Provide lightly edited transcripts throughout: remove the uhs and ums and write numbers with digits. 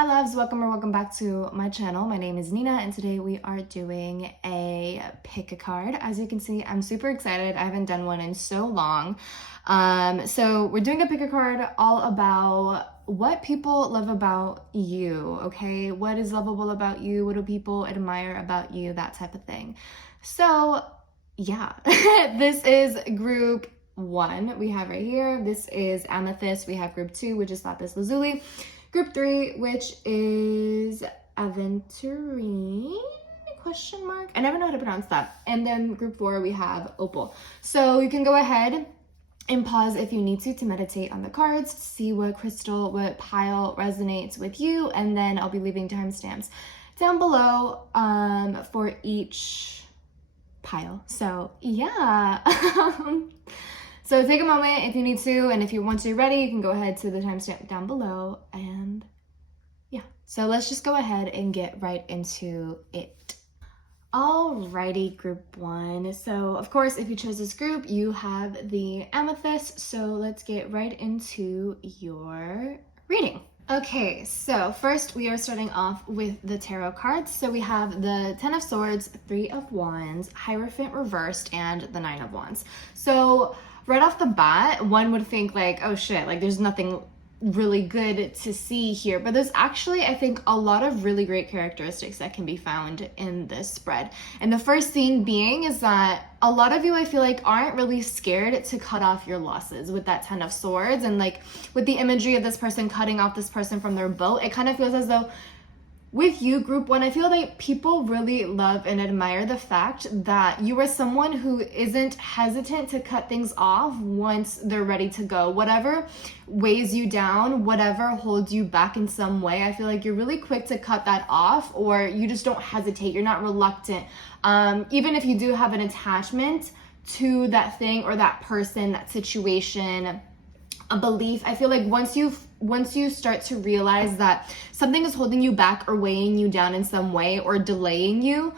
Hi loves, welcome back to my channel. My name is Nina and today we are doing a pick a card. As you can see, I'm super excited. I haven't done one in so long. So we're doing a pick a card all about what people love about you, okay? What is lovable about you? What do people admire about you? That type of thing. So yeah, this is group 1 we have right here. This is Amethyst. We have group 2, which is Lapis Lazuli. Group 3, which is Aventurine, question mark? I never know how to pronounce that. And then group 4, we have Opal. So you can go ahead and pause if you need to meditate on the cards, to see what crystal, what pile resonates with you. And then I'll be leaving timestamps down below for each pile. So yeah. So take a moment if you need to, and if you want to ready, you can go ahead to the timestamp down below, and yeah. So let's just go ahead and get right into it. Alrighty, group 1. So of course, if you chose this group, you have the Amethyst. So let's get right into your reading. Okay, so first we are starting off with the tarot cards. So we have the 10 of Swords, 3 of Wands, Hierophant reversed, and the 9 of Wands. So right off the bat, one would think like, oh shit, like there's nothing really good to see here. But there's actually, I think, a lot of really great characteristics that can be found in this spread. And the first thing being is that a lot of you, I feel like, aren't really scared to cut off your losses with that 10 of Swords. And like with the imagery of this person cutting off this person from their boat, it kind of feels as though with you, group 1, I feel like people really love and admire the fact that you are someone who isn't hesitant to cut things off once they're ready to go. Whatever weighs you down, whatever holds you back in some way, I feel like you're really quick to cut that off, or you just don't hesitate. You're not reluctant. Even if you do have an attachment to that thing or that person, that situation, a belief, I feel like once you start to realize that something is holding you back or weighing you down in some way, or delaying you,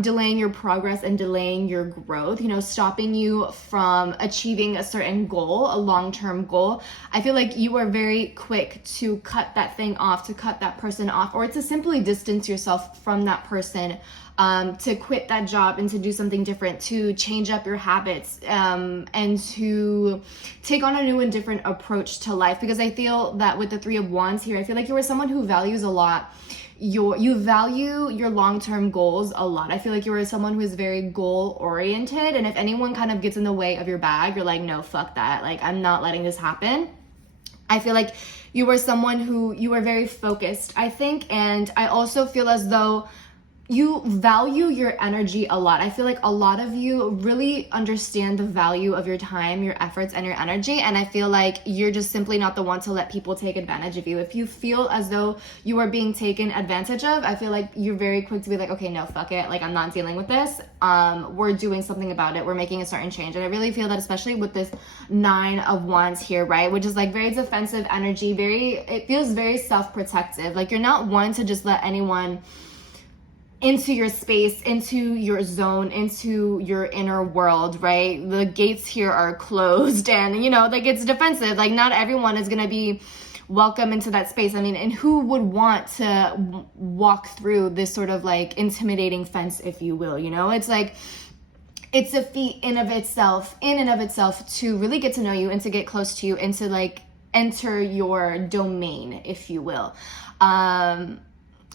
delaying your progress and delaying your growth, stopping you from achieving a certain goal, a long-term goal, I feel like you are very quick to cut that thing off, to cut that person off, or to simply distance yourself from that person, to quit that job and to do something different, to change up your habits, and to take on a new and different approach to life. Because I feel that with the 3 of Wands here, I feel like you are someone who values a lot. You value your long-term goals a lot. I feel like you are someone who is very goal-oriented, and if anyone kind of gets in the way of your bag, you're like, no, fuck that. Like, I'm not letting this happen. I feel like you are someone who, you are very focused, I think, and I also feel as though you value your energy a lot. I feel like a lot of you really understand the value of your time, your efforts, and your energy. And I feel like you're just simply not the one to let people take advantage of you. If you feel as though you are being taken advantage of, I feel like you're very quick to be like, okay, no, fuck it. Like, I'm not dealing with this. We're doing something about it. We're making a certain change. And I really feel that, especially with this 9 of Wands here, right? Which is like very defensive energy, it feels very self-protective. Like, you're not one to just let anyone into your space, into your zone, into your inner world, right? The gates here are closed, and like, it's defensive. Like, not everyone is gonna be welcome into that space. I mean, and who would want to walk through this sort of like intimidating fence, if you will? It's like, it's a feat in and of itself to really get to know you and to get close to you and to like enter your domain, if you will.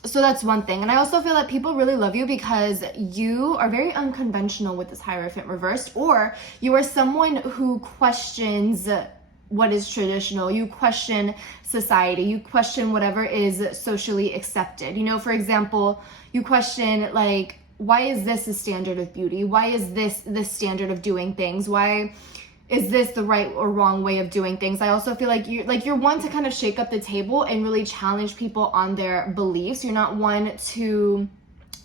So that's one thing. And I also feel that people really love you because you are very unconventional with this Hierophant reversed, or you are someone who questions what is traditional. You question society. You question whatever is socially accepted. For example, you question like, why is this a standard of beauty? Why is this the standard of doing things? Why is this the right or wrong way of doing things? I also feel like you're one to kind of shake up the table and really challenge people on their beliefs. You're not one to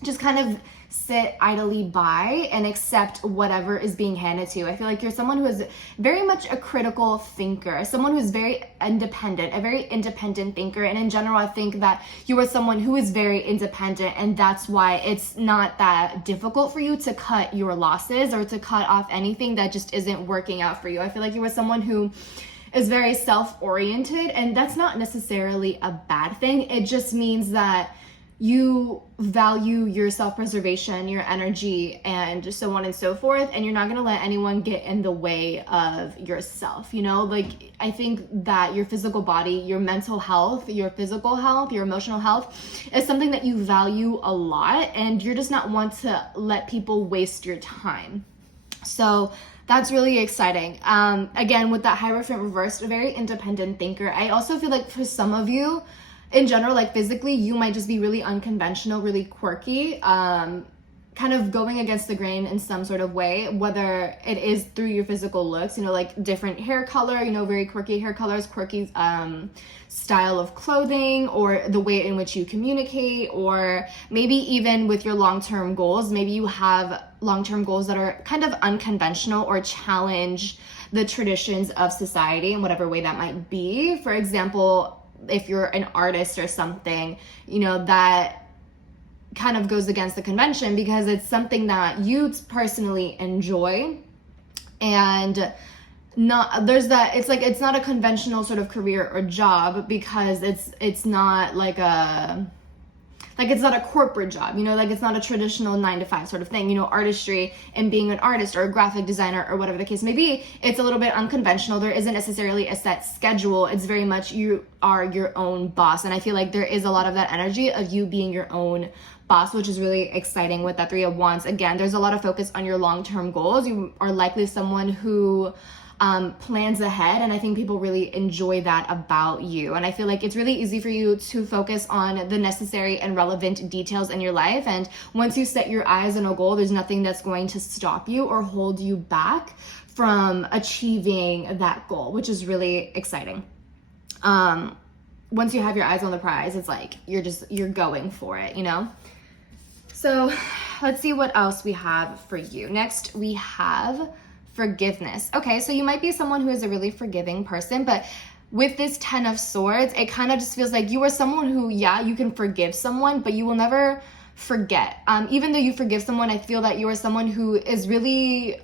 just kind of sit idly by and accept whatever is being handed to you. I feel like you're someone who is very much a critical thinker, someone who's very independent, a very independent thinker. And in general, I think that you are someone who is very independent, and that's why it's not that difficult for you to cut your losses or to cut off anything that just isn't working out for you. I feel like you are someone who is very self-oriented, and that's not necessarily a bad thing. It just means that you value your self-preservation, your energy, and so on and so forth, and you're not going to let anyone get in the way of yourself. You know, like, I think that your physical body, your mental health, your physical health, your emotional health is something that you value a lot, and you're just not want to let people waste your time. So that's really exciting. Again, with that Hierophant reversed, a very independent thinker. I also feel like for some of you, in general, like physically, you might just be really unconventional, really quirky, kind of going against the grain in some sort of way, whether it is through your physical looks, you know, like different hair color, you know, very quirky hair colors, quirky style of clothing, or the way in which you communicate, or maybe even with your long-term goals. Maybe you have long-term goals that are kind of unconventional or challenge the traditions of society in whatever way that might be. For example, if you're an artist or something, you know, that kind of goes against the convention because it's something that you personally enjoy, and it's not a conventional sort of career or job, because it's not like it's not a corporate job, you know, like it's not a traditional 9-to-5 sort of thing, you know, artistry and being an artist or a graphic designer or whatever the case may be. It's a little bit unconventional. There isn't necessarily a set schedule. It's very much you are your own boss. And I feel like there is a lot of that energy of you being your own boss, which is really exciting with that Three of Wands. Again, there's a lot of focus on your long-term goals. You are likely someone who plans ahead, and I think people really enjoy that about you. And I feel like it's really easy for you to focus on the necessary and relevant details in your life, and once you set your eyes on a goal, there's nothing that's going to stop you or hold you back from achieving that goal, which is really exciting. Once you have your eyes on the prize, it's like you're going for it, you know? So let's see what else we have for you. Next, we have forgiveness. Okay, so you might be someone who is a really forgiving person, but with this 10 of Swords, it kind of just feels like you are someone who, yeah, you can forgive someone, but you will never forget. Even though you forgive someone, I feel that you are someone who is really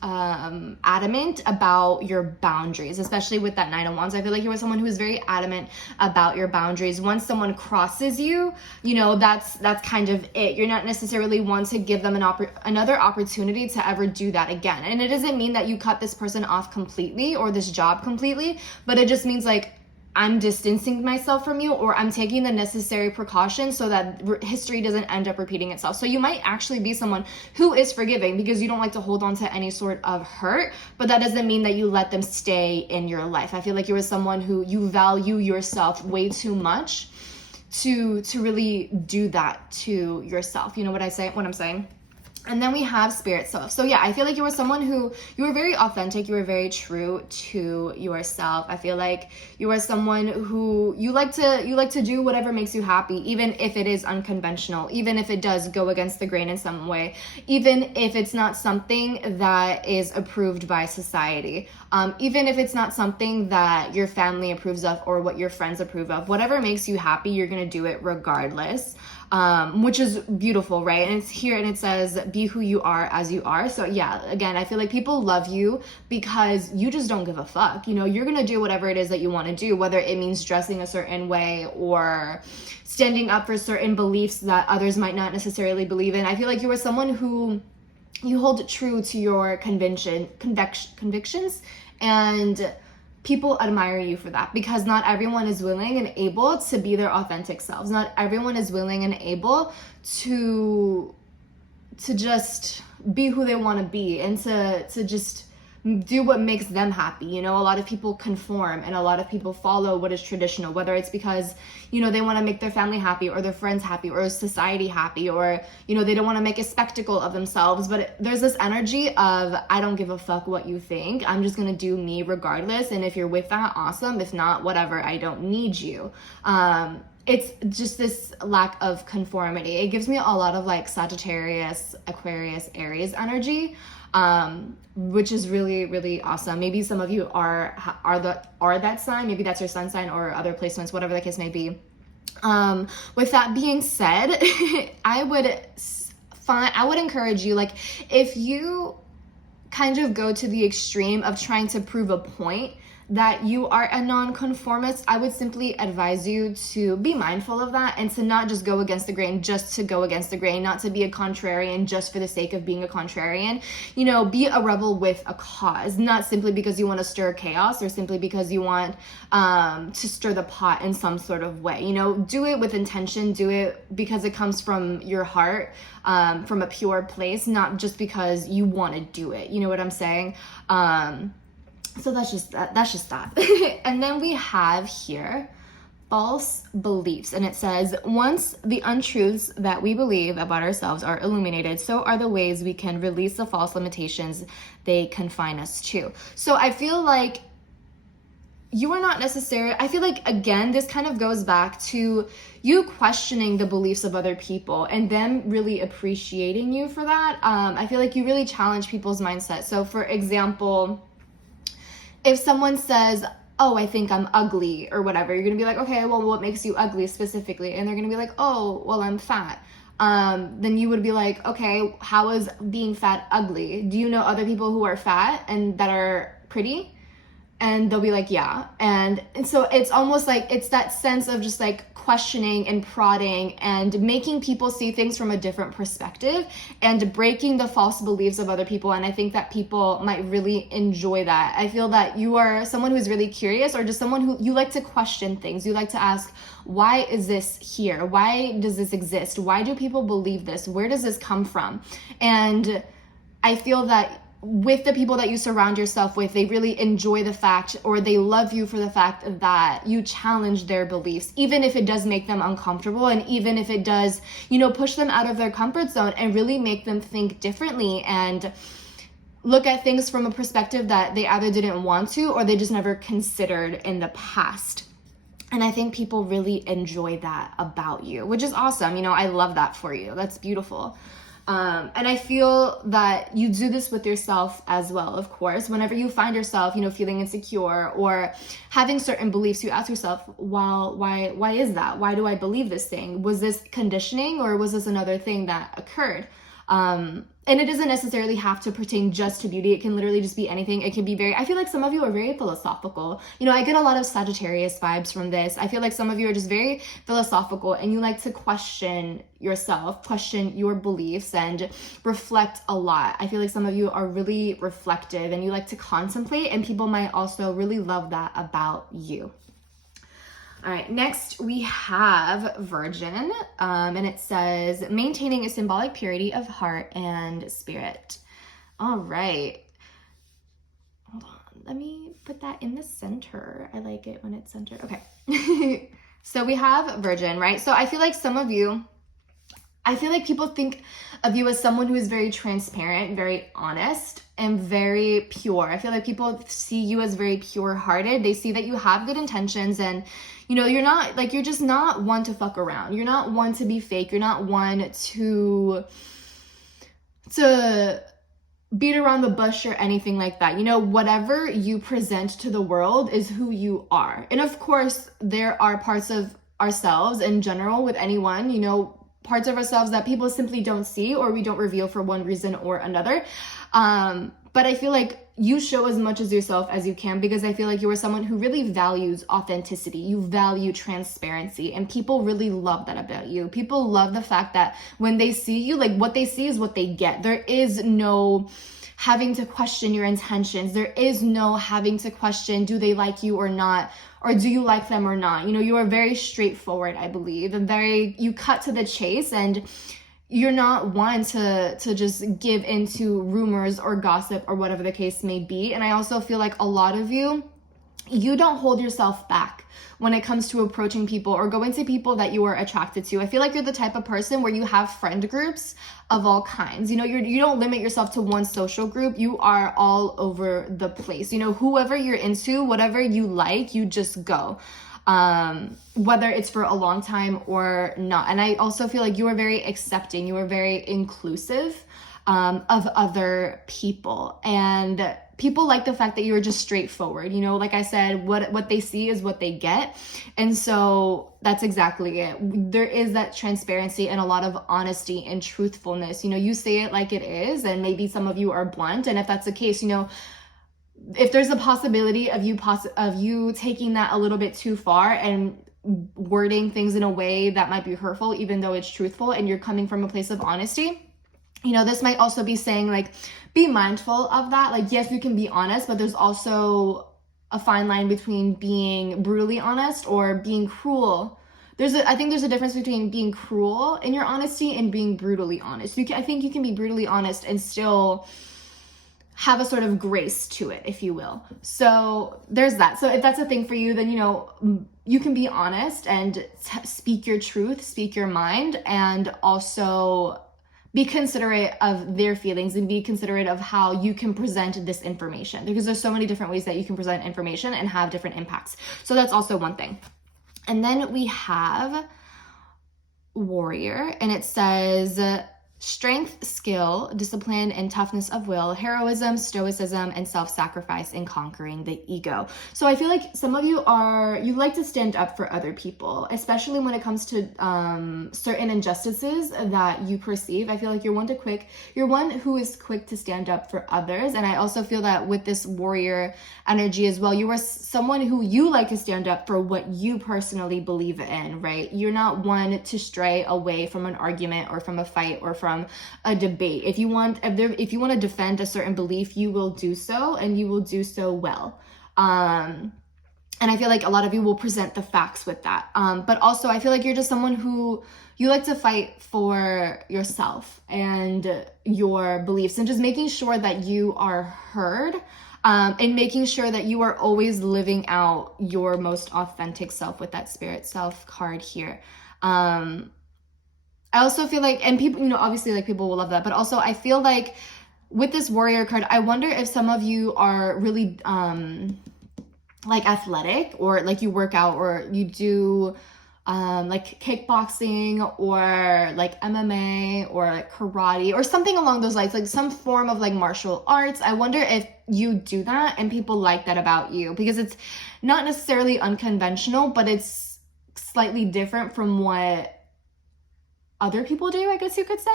adamant about your boundaries, especially with that 9 of Wands. I feel like you are someone who is very adamant about your boundaries. Once someone crosses you, you know, that's kind of it. You're not necessarily one to give them another opportunity to ever do that again. And it doesn't mean that you cut this person off completely or this job completely, but it just means like, I'm distancing myself from you, or I'm taking the necessary precautions so that history doesn't end up repeating itself. So you might actually be someone who is forgiving because you don't like to hold on to any sort of hurt, but that doesn't mean that you let them stay in your life. I feel like you're someone who you value yourself way too much to really do that to yourself. You know what I'm saying? And then we have Spirit Self. So yeah, I feel like you were someone who, you were very authentic, you were very true to yourself. I feel like you are someone who you like to do whatever makes you happy, even if it is unconventional, even if it does go against the grain in some way, even if it's not something that is approved by society, even if it's not something that your family approves of or what your friends approve of. Whatever makes you happy, you're gonna do it regardless. Which is beautiful, right? And it's here and it says, be who you are as you are. So yeah, again, I feel like people love you because you just don't give a fuck. You know, you're gonna do whatever it is that you want to do, whether it means dressing a certain way or standing up for certain beliefs that others might not necessarily believe in. I feel like you are someone who you hold true to your convictions, and people admire you for that, because not everyone is willing and able to be their authentic selves. Not everyone is willing and able to just be who they want to be and to just do what makes them happy. You know, a lot of people conform and a lot of people follow what is traditional, whether it's because, you know, they want to make their family happy or their friends happy or society happy, or, you know, they don't want to make a spectacle of themselves. But there's this energy of, I don't give a fuck what you think. I'm just going to do me regardless. And if you're with that, awesome. If not, whatever, I don't need you. It's just this lack of conformity. It gives me a lot of like Sagittarius, Aquarius, Aries energy, which is really, really awesome. Maybe some of you are that sign. Maybe that's your sun sign or other placements, whatever the case may be. With that being said, I would encourage you, like, if you kind of go to the extreme of trying to prove a point that you are a nonconformist, I would simply advise you to be mindful of that and to not just go against the grain just to go against the grain, not to be a contrarian just for the sake of being a contrarian. You know, be a rebel with a cause, not simply because you want to stir chaos or simply because you want to stir the pot in some sort of way. You know, do it with intention, do it because it comes from your heart, from a pure place, not just because you want to do it. You know what I'm saying? So that's just that. And then we have here false beliefs, and it says, once the untruths that we believe about ourselves are illuminated, so are the ways we can release the false limitations they confine us to. So I feel like you are not necessarily, I feel like, again, this kind of goes back to you questioning the beliefs of other people and them really appreciating you for that. I feel like you really challenge people's mindset. So for example, if someone says, oh, I think I'm ugly or whatever, you're gonna be like, okay, well, what makes you ugly specifically? And they're gonna be like, oh, well, I'm fat. Then you would be like, okay, how is being fat ugly? Do you know other people who are fat and that are pretty? And they'll be like, yeah. And so it's almost like it's that sense of just like questioning and prodding and making people see things from a different perspective and breaking the false beliefs of other people. And I think that people might really enjoy that. I feel that you are someone who's really curious, or just someone who you like to question things. You like to ask, why is this here? Why does this exist? Why do people believe this? Where does this come from? And I feel that with the people that you surround yourself with, they really enjoy the fact, or they love you for the fact that you challenge their beliefs, even if it does make them uncomfortable, and even if it does, you know, push them out of their comfort zone and really make them think differently and look at things from a perspective that they either didn't want to or they just never considered in the past. And I think people really enjoy that about you, which is awesome. You know, I love that for you. That's beautiful. And I feel that you do this with yourself as well, of course. Whenever you find yourself, you know, feeling insecure or having certain beliefs, you ask yourself, well, why is that? Why do I believe this thing? Was this conditioning, or was this another thing that occurred? And it doesn't necessarily have to pertain just to beauty. It can literally just be anything. It can be I feel like some of you are very philosophical. You know, I get a lot of Sagittarius vibes from this. I feel like some of you are just very philosophical and you like to question yourself, question your beliefs, and reflect a lot. I feel like some of you are really reflective and you like to contemplate, and people might also really love that about you. All right, next we have Virgin, and it says, maintaining a symbolic purity of heart and spirit. All right. Hold on. Let me put that in the center. I like it when it's centered. Okay. So we have Virgin, right? So I feel like people think of you as someone who is very transparent, very honest, and very pure. I feel like people see you as very pure-hearted. They see that you have good intentions, and you know, you're just not one to fuck around. You're not one to be fake. You're not one to beat around the bush or anything like that. You know, whatever you present to the world is who you are. And of course, there are parts of ourselves in general with anyone, you know, parts of ourselves that people simply don't see or we don't reveal for one reason or another. But I feel like you show as much as yourself as you can, because I feel like you are someone who really values authenticity. You value transparency, and people really love that about you. People love the fact that when they see you, like, what they see is what they get. There is no having to question your intentions. There is no having to question, do they like you or not? Or do you like them or not? You know, you are very straightforward, I believe, and you cut to the chase, and you're not one to just give into rumors or gossip or whatever the case may be. And I also feel like a lot of you don't hold yourself back when it comes to approaching people or going to people that you are attracted to. I feel like you're the type of person where you have friend groups of all kinds. You know, you don't limit yourself to one social group. You are all over the place. You know, whoever you're into, whatever you like, you just go. Whether it's for a long time or not. And I also feel like you are very accepting. You are very inclusive of other people. And people like the fact that you're just straightforward. You know, like I said, what they see is what they get. And so that's exactly it. There is that transparency and a lot of honesty and truthfulness. You know, you say it like it is, and maybe some of you are blunt. And if that's the case, you know, if there's a possibility of you taking that a little bit too far and wording things in a way that might be hurtful, even though it's truthful and you're coming from a place of honesty, you know, this might also be saying like, be mindful of that. Like, yes, you can be honest, but there's also a fine line between being brutally honest or being cruel. I think there's a difference between being cruel in your honesty and being brutally honest. I think you can be brutally honest and still have a sort of grace to it, if you will. So there's that. So if that's a thing for you, then, you know, you can be honest and speak your truth, speak your mind, and also be considerate of their feelings and be considerate of how you can present this information, because there's so many different ways that you can present information and have different impacts. So that's also one thing. And then we have warrior, and it says strength, skill, discipline, and toughness of will, heroism, stoicism, and self-sacrifice in conquering the ego. So I feel like some of you like to stand up for other people, especially when it comes to certain injustices that you perceive. I feel like you're one who is quick to stand up for others. And I also feel that with this warrior energy as well, you are someone who you like to stand up for what you personally believe in, right? You're not one to stray away from an argument or from a fight or from a debate. If you want to defend a certain belief, you will do so, and you will do so well. And I feel like a lot of you will present the facts with that. But also I feel like you're just someone who you like to fight for yourself and your beliefs, and just making sure that you are heard, and making sure that you are always living out your most authentic self with that spirit self card here. I also feel like, and people, you know, obviously like people will love that, but also I feel like with this warrior card, I wonder if some of you are really like athletic, or like you work out, or you do like kickboxing or like MMA or like karate or something along those lines, like some form of like martial arts. I wonder if you do that and people like that about you, because it's not necessarily unconventional, but it's slightly different from what other people do, I guess you could say.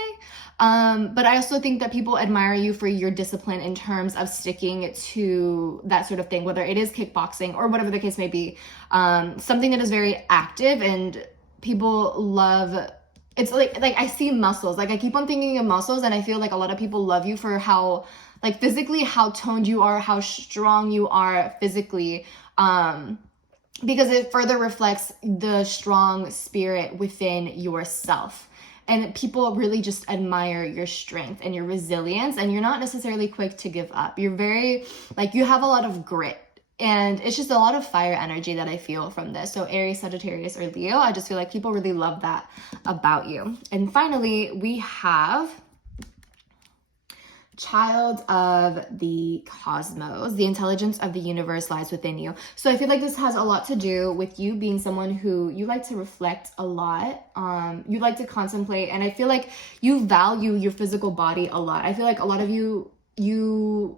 But I also think that people admire you for your discipline in terms of sticking to that sort of thing, whether it is kickboxing or whatever the case may be. Something that is very active and people love. It's like I see muscles. Like I keep on thinking of muscles, and I feel like a lot of people love you for how, like physically, how toned you are, how strong you are physically. Because it further reflects the strong spirit within yourself. And people really just admire your strength and your resilience, and you're not necessarily quick to give up. You're very, like, you have a lot of grit, and it's just a lot of fire energy that I feel from this. So Aries, Sagittarius, or Leo, I just feel like people really love that about you. And finally, we have child of the cosmos. The intelligence of the universe lies within you. So I feel like this has a lot to do with you being someone who you like to reflect a lot. You like to contemplate, and I feel like you value your physical body a lot. I feel like a lot of you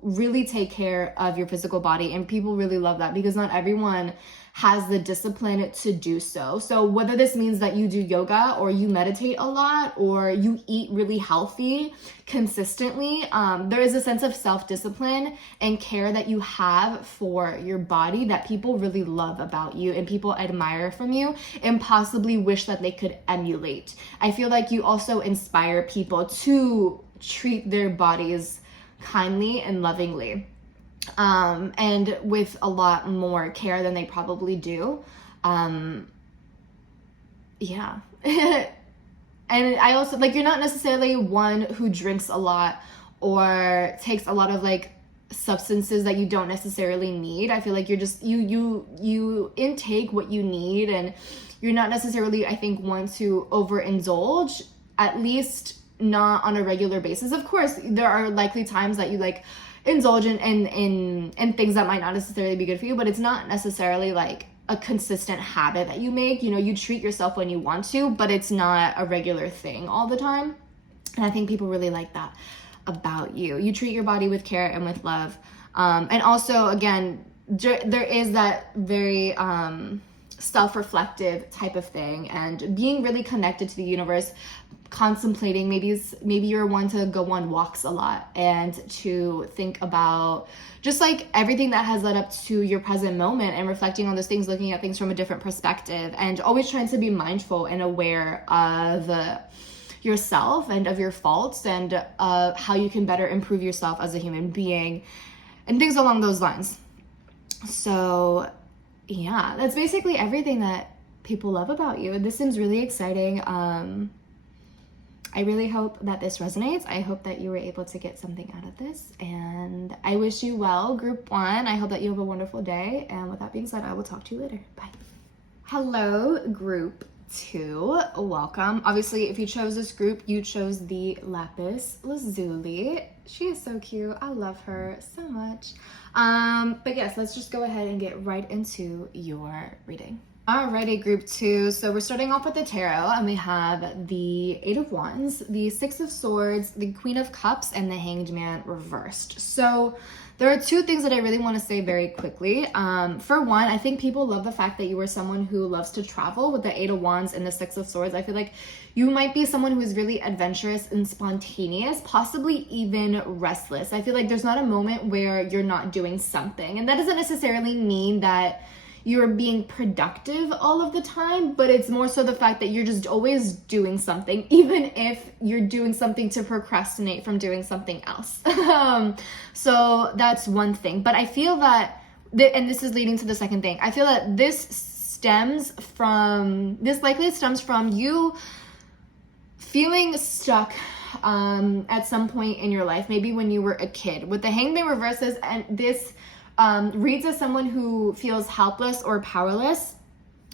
really take care of your physical body, and people really love that, because not everyone has the discipline to do so. So whether this means that you do yoga, or you meditate a lot, or you eat really healthy consistently, there is a sense of self-discipline and care that you have for your body that people really love about you, and people admire from you, and possibly wish that they could emulate. I feel like you also inspire people to treat their bodies kindly and lovingly, and with a lot more care than they probably do. Yeah. And I also, like, you're not necessarily one who drinks a lot or takes a lot of like substances that you don't necessarily need. I feel like you're just, you intake what you need, and you're not necessarily, I think, one to overindulge, at least not on a regular basis. Of course, there are likely times that you like indulge in things that might not necessarily be good for you, but it's not necessarily like a consistent habit that you make. You know, you treat yourself when you want to, but it's not a regular thing all the time. And I think people really like that about you. You treat your body with care and with love. And also, again, there is that very self-reflective type of thing, and being really connected to the universe, contemplating. Maybe you're one to go on walks a lot and to think about just like everything that has led up to your present moment, and reflecting on those things, looking at things from a different perspective, and always trying to be mindful and aware of yourself and of your faults, and how you can better improve yourself as a human being, and things along those lines. So yeah, that's basically everything that people love about you. This seems really exciting. I really hope that this resonates. I hope that you were able to get something out of this, and I wish you well, group 1. I hope that you have a wonderful day, and with that being said, I will talk to you later. Bye. Hello, group 2. Welcome. Obviously, if you chose this group, you chose the lapis lazuli. She is so cute. I love her so much. But yes, let's just go ahead and get right into your reading. Alrighty, group 2. So we're starting off with the tarot, and we have the 8 of Wands, the 6 of Swords, the Queen of Cups, and the Hanged Man reversed. So there are 2 things that I really want to say very quickly. For one, I think people love the fact that you are someone who loves to travel with the 8 of Wands and the 6 of Swords. I feel like you might be someone who is really adventurous and spontaneous, possibly even restless. I feel like there's not a moment where you're not doing something. And that doesn't necessarily mean that you're being productive all of the time, but it's more so the fact that you're just always doing something, even if you're doing something to procrastinate from doing something else. So that's one thing. But I feel that, and this is leading to the second thing, I feel that this likely stems from you feeling stuck at some point in your life, maybe when you were a kid. With the Hangman reverses, and this reads as someone who feels helpless or powerless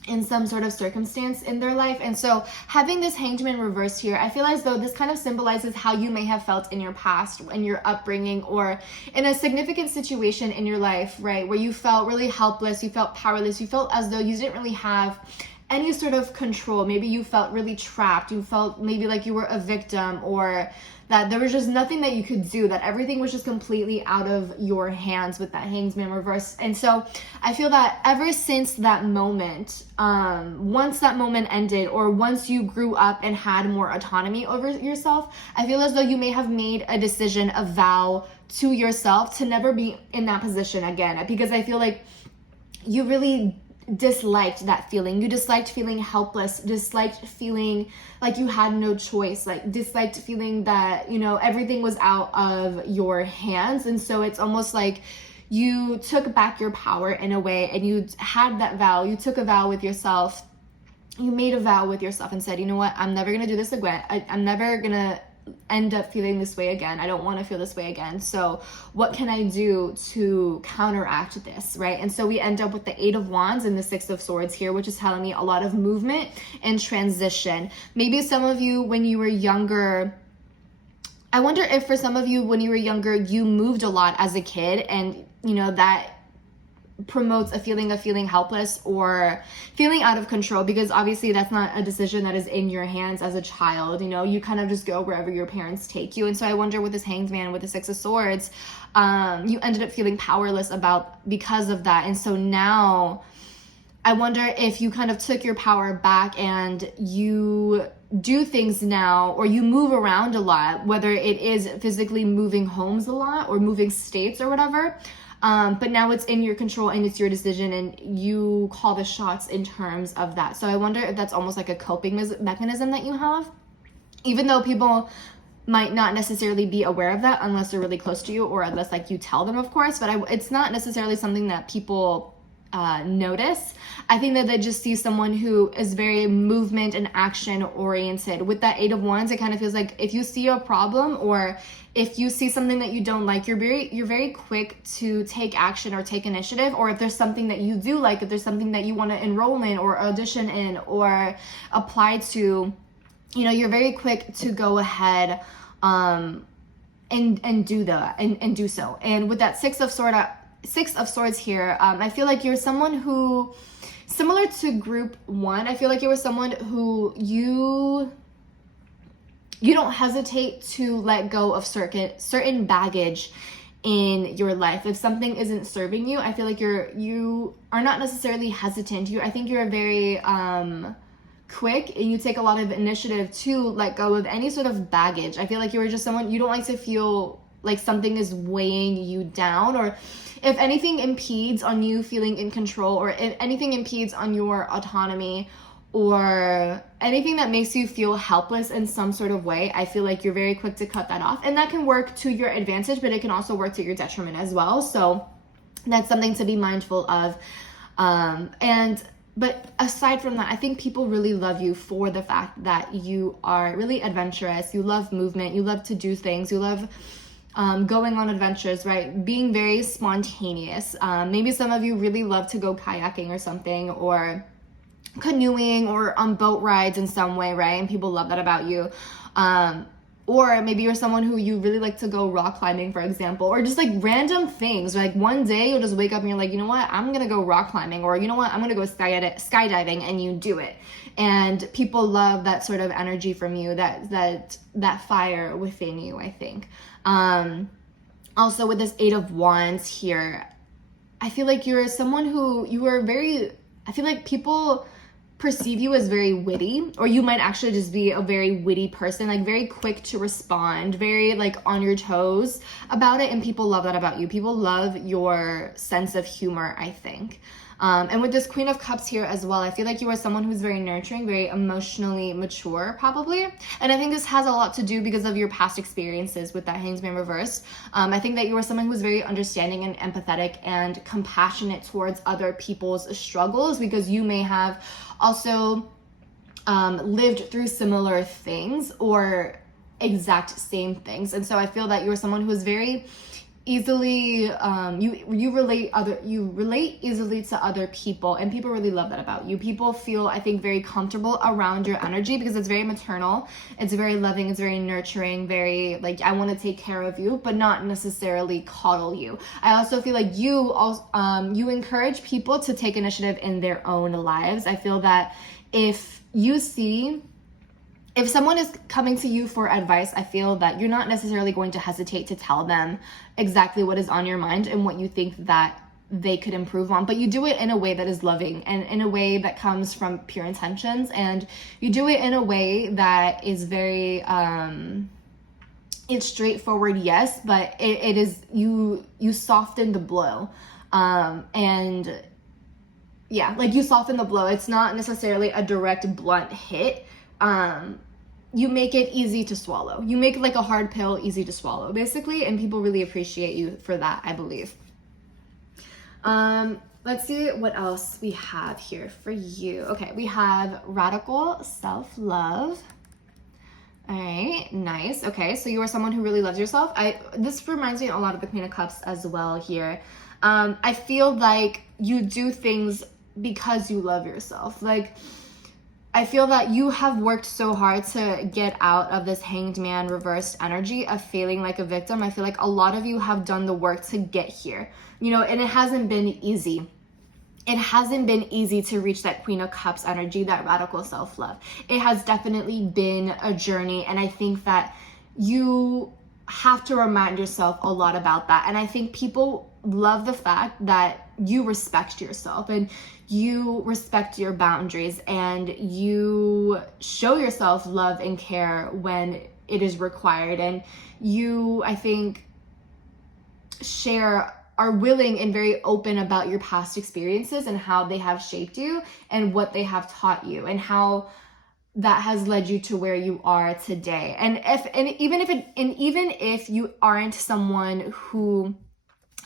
in some sort of circumstance in their life. And so having this Hanged Man reversed here, I feel as though this kind of symbolizes how you may have felt in your past, in your upbringing, or in a significant situation in your life, right, where you felt really helpless, you felt powerless, you felt as though you didn't really have any sort of control. Maybe you felt really trapped, you felt maybe like you were a victim, or that there was just nothing that you could do, that everything was just completely out of your hands with that Hanged Man reverse. And so I feel that ever since that moment, once that moment ended, or once you grew up and had more autonomy over yourself, I feel as though you may have made a decision, a vow to yourself to never be in that position again, because I feel like you really disliked that feeling. You disliked feeling helpless, disliked feeling like you had no choice, like disliked feeling that, you know, everything was out of your hands. And so it's almost like you took back your power in a way, and you had that vow. You took a vow with yourself. You made a vow with yourself and said, you know what, I'm never going to do this again. I'm never going to end up feeling this way again. I don't want to feel this way again. So what can I do to counteract this, right? And so we end up with the 8 of Wands and the 6 of Swords here, which is telling me a lot of movement and transition. Maybe some of you, when you were younger, I wonder if for some of you, when you were younger, you moved a lot as a kid, and you know, that promotes a feeling of feeling helpless or feeling out of control, because obviously that's not a decision that is in your hands as a child. You know, you kind of just go wherever your parents take you. And so I wonder, with this Hanged Man with the 6 of Swords, you ended up feeling powerless because of that. And so now I wonder if you kind of took your power back and you do things now, or you move around a lot, whether it is physically moving homes a lot or moving states or whatever. But now it's in your control and it's your decision, and you call the shots in terms of that. So I wonder if that's almost like a coping mechanism that you have, even though people might not necessarily be aware of that unless they're really close to you, or unless like you tell them, of course. But it's not necessarily something that people notice. I think that they just see someone who is very movement and action oriented. With that 8 of Wands, it kind of feels like if you see a problem, or if you see something that you don't like, you're very quick to take action or take initiative. Or if there's something that you do like, if there's something that you want to enroll in or audition in or apply to, you know, you're very quick to go ahead and do that and do so. And with that 6 of Swords here, I feel like you're someone who, similar to group 1, I feel like you were someone who you don't hesitate to let go of certain baggage in your life. If something isn't serving you, I feel like you are not necessarily hesitant. I think you're very quick, and you take a lot of initiative to let go of any sort of baggage. I feel like you're just someone, you don't like to feel like something is weighing you down, or if anything impedes on you feeling in control, or if anything impedes on your autonomy, or anything that makes you feel helpless in some sort of way, I feel like you're very quick to cut that off. And that can work to your advantage, but it can also work to your detriment as well. So that's something to be mindful of. But aside from that, I think people really love you for the fact that you are really adventurous. You love movement. You love to do things. You love going on adventures, right? Being very spontaneous. Maybe some of you really love to go kayaking or something, or canoeing, or on boat rides in some way, right? And people love that about you. Or maybe you're someone who you really like to go rock climbing, for example, or just like random things. Like one day you'll just wake up and you're like, you know what, I'm gonna go rock climbing, or you know what, I'm gonna go skydiving, and you do it. And people love that sort of energy from you, that fire within you, I think. Also with this 8 of Wands here, I feel like you're someone who I feel like people perceive you as very witty, or you might actually just be a very witty person, like very quick to respond, very like on your toes about it, and people love that about you. People love your sense of humor, I think. And with this Queen of Cups here as well, I feel like you are someone who's very nurturing, very emotionally mature, probably. And I think this has a lot to do because of your past experiences with that Hanged Man reversed. I think that you are someone who's very understanding and empathetic and compassionate towards other people's struggles, because you may have also lived through similar things or exact same things. And so I feel that you're someone who is very easily you relate easily to other people, and people really love that about you. People feel, I think, very comfortable around your energy because it's very maternal, it's very loving, it's very nurturing, very like, I want to take care of you, but not necessarily coddle you. I also feel like you encourage people to take initiative in their own lives. I feel that if someone is coming to you for advice, I feel that you're not necessarily going to hesitate to tell them exactly what is on your mind and what you think that they could improve on. But you do it in a way that is loving, and in a way that comes from pure intentions. And you do it in a way that is very, it's straightforward, yes, but it is, you soften the blow. And yeah, like you soften the blow. It's not necessarily a direct, blunt hit. You make it easy to swallow. You make like a hard pill easy to swallow, basically, and people really appreciate you for that, I believe. Let's see what else we have here for you. Okay, we have radical self-love. All right, nice. Okay, so you are someone who really loves yourself. This reminds me a lot of the Queen of Cups as well here. I feel like you do things because you love yourself. Like, I feel that you have worked so hard to get out of this Hanged Man reversed energy of feeling like a victim. I feel like a lot of you have done the work to get here, you know, and it hasn't been easy. It hasn't been easy to reach that Queen of Cups energy, that radical self-love. It has definitely been a journey, and I think that you have to remind yourself a lot about that. And I think people love the fact that you respect yourself and you respect your boundaries, and you show yourself love and care when it is required. And you, I think, are willing and very open about your past experiences and how they have shaped you and what they have taught you and how that has led you to where you are today. And even if you aren't someone who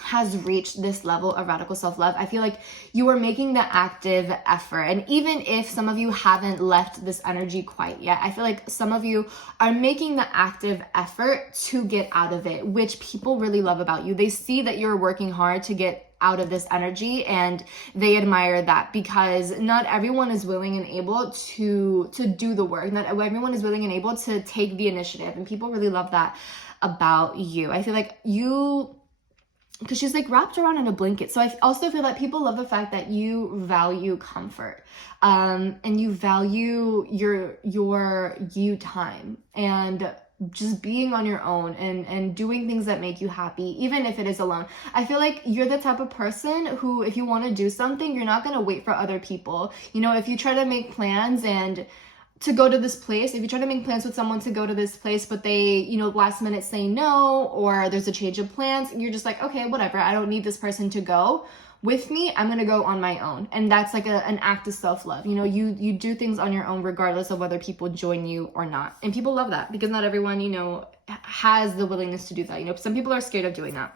has reached this level of radical self-love, I feel like you are making the active effort. And even if some of you haven't left this energy quite yet, I feel like some of you are making the active effort to get out of it, which people really love about you. They see that you're working hard to get out of this energy, and they admire that, because not everyone is willing and able to do the work. Not everyone is willing and able to take the initiative, and people really love that about you. I feel like you, because she's like wrapped around in a blanket. So I also feel that people love the fact that you value comfort, and you value your you time. And just being on your own and doing things that make you happy, even if it is alone. I feel like you're the type of person who, if you want to do something, you're not going to wait for other people. You know, if you try to make plans and to go to this place, if you try to make plans with someone to go to this place, but they, you know, last minute say no, or there's a change of plans, you're just like, okay, whatever, I don't need this person to go with me, I'm gonna go on my own. And that's like an act of self-love. You know, you do things on your own regardless of whether people join you or not. And people love that, because not everyone, you know, has the willingness to do that. You know, some people are scared of doing that.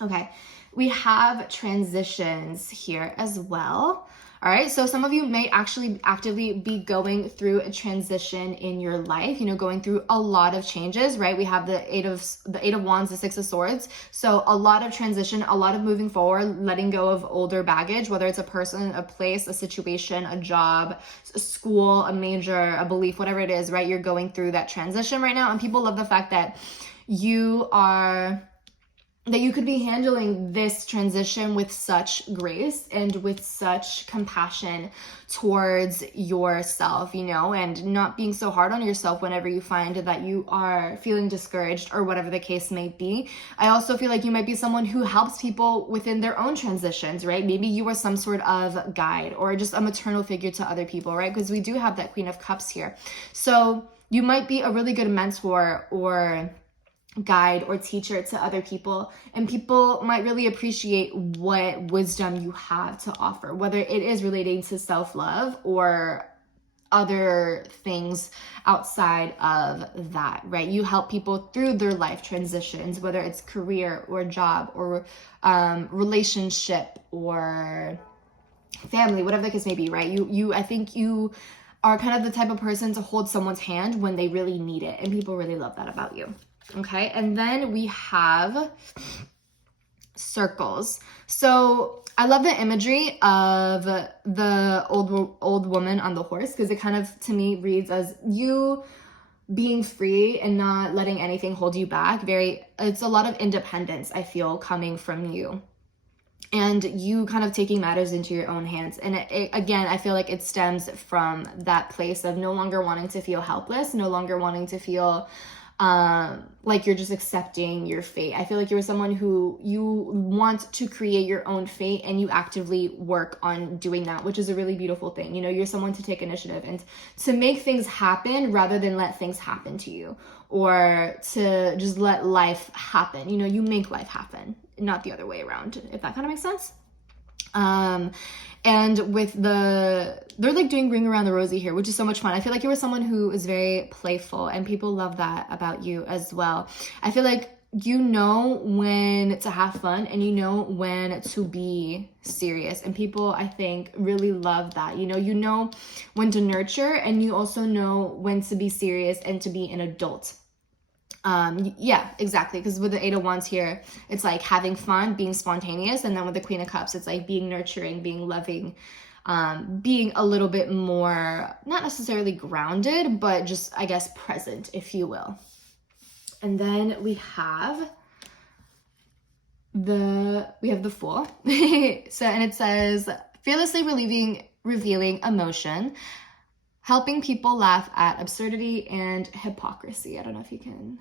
Okay, we have transitions here as well. All right, so some of you may actually actively be going through a transition in your life, you know, going through a lot of changes, right? We have the Eight of Wands, the Six of Swords. So a lot of transition, a lot of moving forward, letting go of older baggage, whether it's a person, a place, a situation, a job, a school, a major, a belief, whatever it is, right? You're going through that transition right now. And people love the fact that you could be handling this transition with such grace and with such compassion towards yourself, you know, and not being so hard on yourself whenever you find that you are feeling discouraged or whatever the case may be. I also feel like you might be someone who helps people within their own transitions, right? Maybe you are some sort of guide or just a maternal figure to other people, right? Because we do have that Queen of Cups here. So you might be a really good mentor or guide or teacher to other people, and people might really appreciate what wisdom you have to offer, whether it is relating to self-love or other things outside of that, right? You help people through their life transitions, whether it's career or job or relationship or family, whatever the case may be, right? I think you are kind of the type of person to hold someone's hand when they really need it, and people really love that about you. Okay, and then we have circles. So I love the imagery of the old woman on the horse, because it kind of, to me, reads as you being free and not letting anything hold you back. It's a lot of independence, I feel, coming from you. And you kind of taking matters into your own hands. And again, I feel like it stems from that place of no longer wanting to feel helpless, no longer wanting to feel like you're just accepting your fate. I feel like you're someone who you want to create your own fate, and you actively work on doing that, which is a really beautiful thing. You know, you're someone to take initiative and to make things happen rather than let things happen to you, or to just let life happen. You know, you make life happen, not the other way around, if that kind of makes sense. And with they're like doing Ring Around the Rosie here, which is so much fun. I feel like you were someone who is very playful, and people love that about you as well. I feel like you know when to have fun, and you know when to be serious, and people, I think, really love that. You know when to nurture, and you also know when to be serious and to be an adult. Yeah, exactly. Because with the Eight of Wands here, it's like having fun, being spontaneous. And then with the Queen of Cups, it's like being nurturing, being loving, being a little bit more, not necessarily grounded, but just, I guess, present, if you will. And then we have the Fool. And it says, fearlessly revealing emotion, helping people laugh at absurdity and hypocrisy. I don't know if you can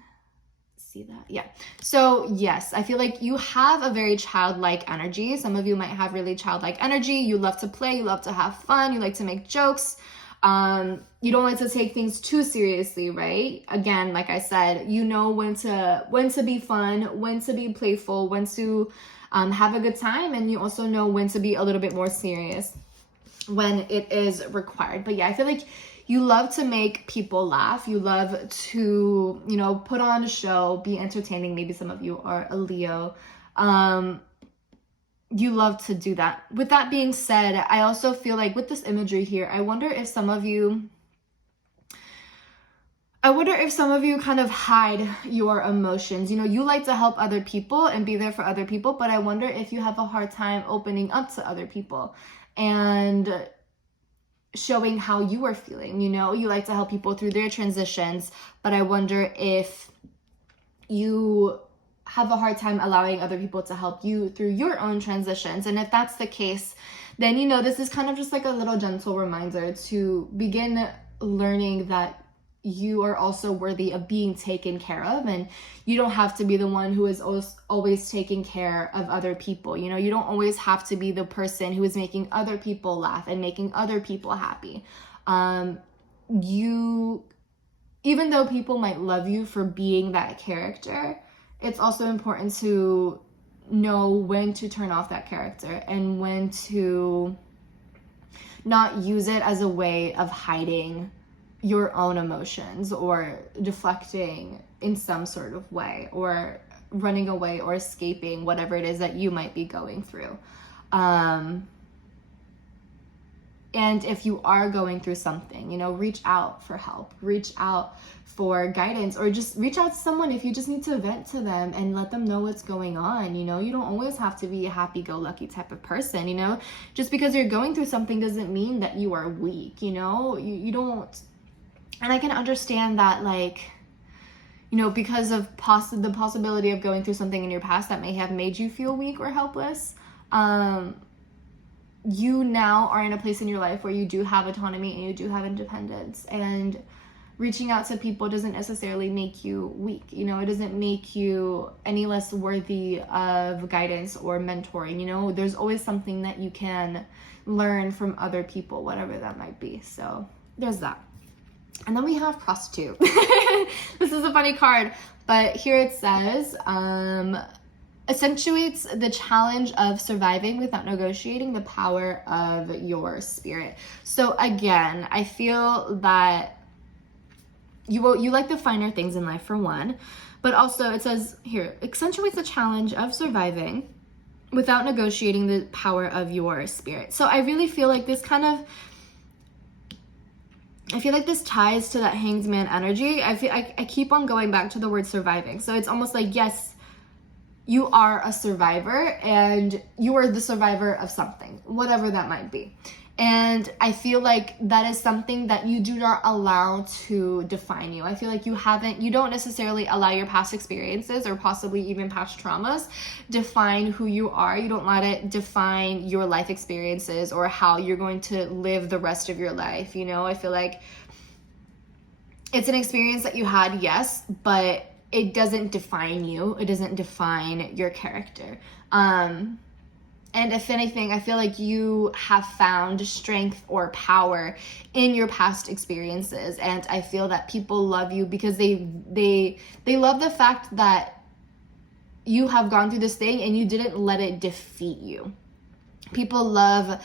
see that. Yeah. So yes, I feel like you have a very childlike energy. Some of you might have really childlike energy. You love to play, you love to have fun, you like to make jokes. You don't like to take things too seriously, right? Again, like I said, you know when to be fun, when to be playful, when to have a good time, and you also know when to be a little bit more serious when it is required. But yeah, I feel like you love to make people laugh. You love to, you know, put on a show, be entertaining. Maybe some of you are a Leo. You love to do that. With that being said, I also feel like with this imagery here, I wonder if some of you kind of hide your emotions. You know, you like to help other people and be there for other people, but I wonder if you have a hard time opening up to other people and showing how you are feeling. You know, you like to help people through their transitions, but I wonder if you have a hard time allowing other people to help you through your own transitions. And if that's the case, then, you know, this is kind of just like a little gentle reminder to begin learning that you are also worthy of being taken care of, and you don't have to be the one who is always taking care of other people. You know, you don't always have to be the person who is making other people laugh and making other people happy. Even though people might love you for being that character, it's also important to know when to turn off that character and when to not use it as a way of hiding your own emotions or deflecting in some sort of way or running away or escaping whatever it is that you might be going through. And if you are going through something, you know, reach out for help, reach out for guidance, or just reach out to someone if you just need to vent to them and let them know what's going on. You know, you don't always have to be a happy-go-lucky type of person, you know. Just because you're going through something doesn't mean that you are weak, you know. You don't. And I can understand that, like, you know, because of the possibility of going through something in your past that may have made you feel weak or helpless, you now are in a place in your life where you do have autonomy and you do have independence, and reaching out to people doesn't necessarily make you weak. You know, it doesn't make you any less worthy of guidance or mentoring. You know, there's always something that you can learn from other people, whatever that might be. So there's that. And then we have prostitute. This is a funny card, but here it says, accentuates the challenge of surviving without negotiating the power of your spirit. So again, I feel that you like the finer things in life, for one, but also it says here, accentuates the challenge of surviving without negotiating the power of your spirit. So I really feel like this ties to that Hanged Man energy. I keep on going back to the word surviving. So it's almost like, yes, you are a survivor and you are the survivor of something, whatever that might be. And I feel like that is something that you do not allow to define you. I feel like you don't necessarily allow your past experiences or possibly even past traumas define who you are. You don't let it define your life experiences or how you're going to live the rest of your life. You know, I feel like it's an experience that you had, yes, but it doesn't define you. It doesn't define your character. And if anything, I feel like you have found strength or power in your past experiences. And I feel that people love you because they love the fact that you have gone through this thing and you didn't let it defeat you. People love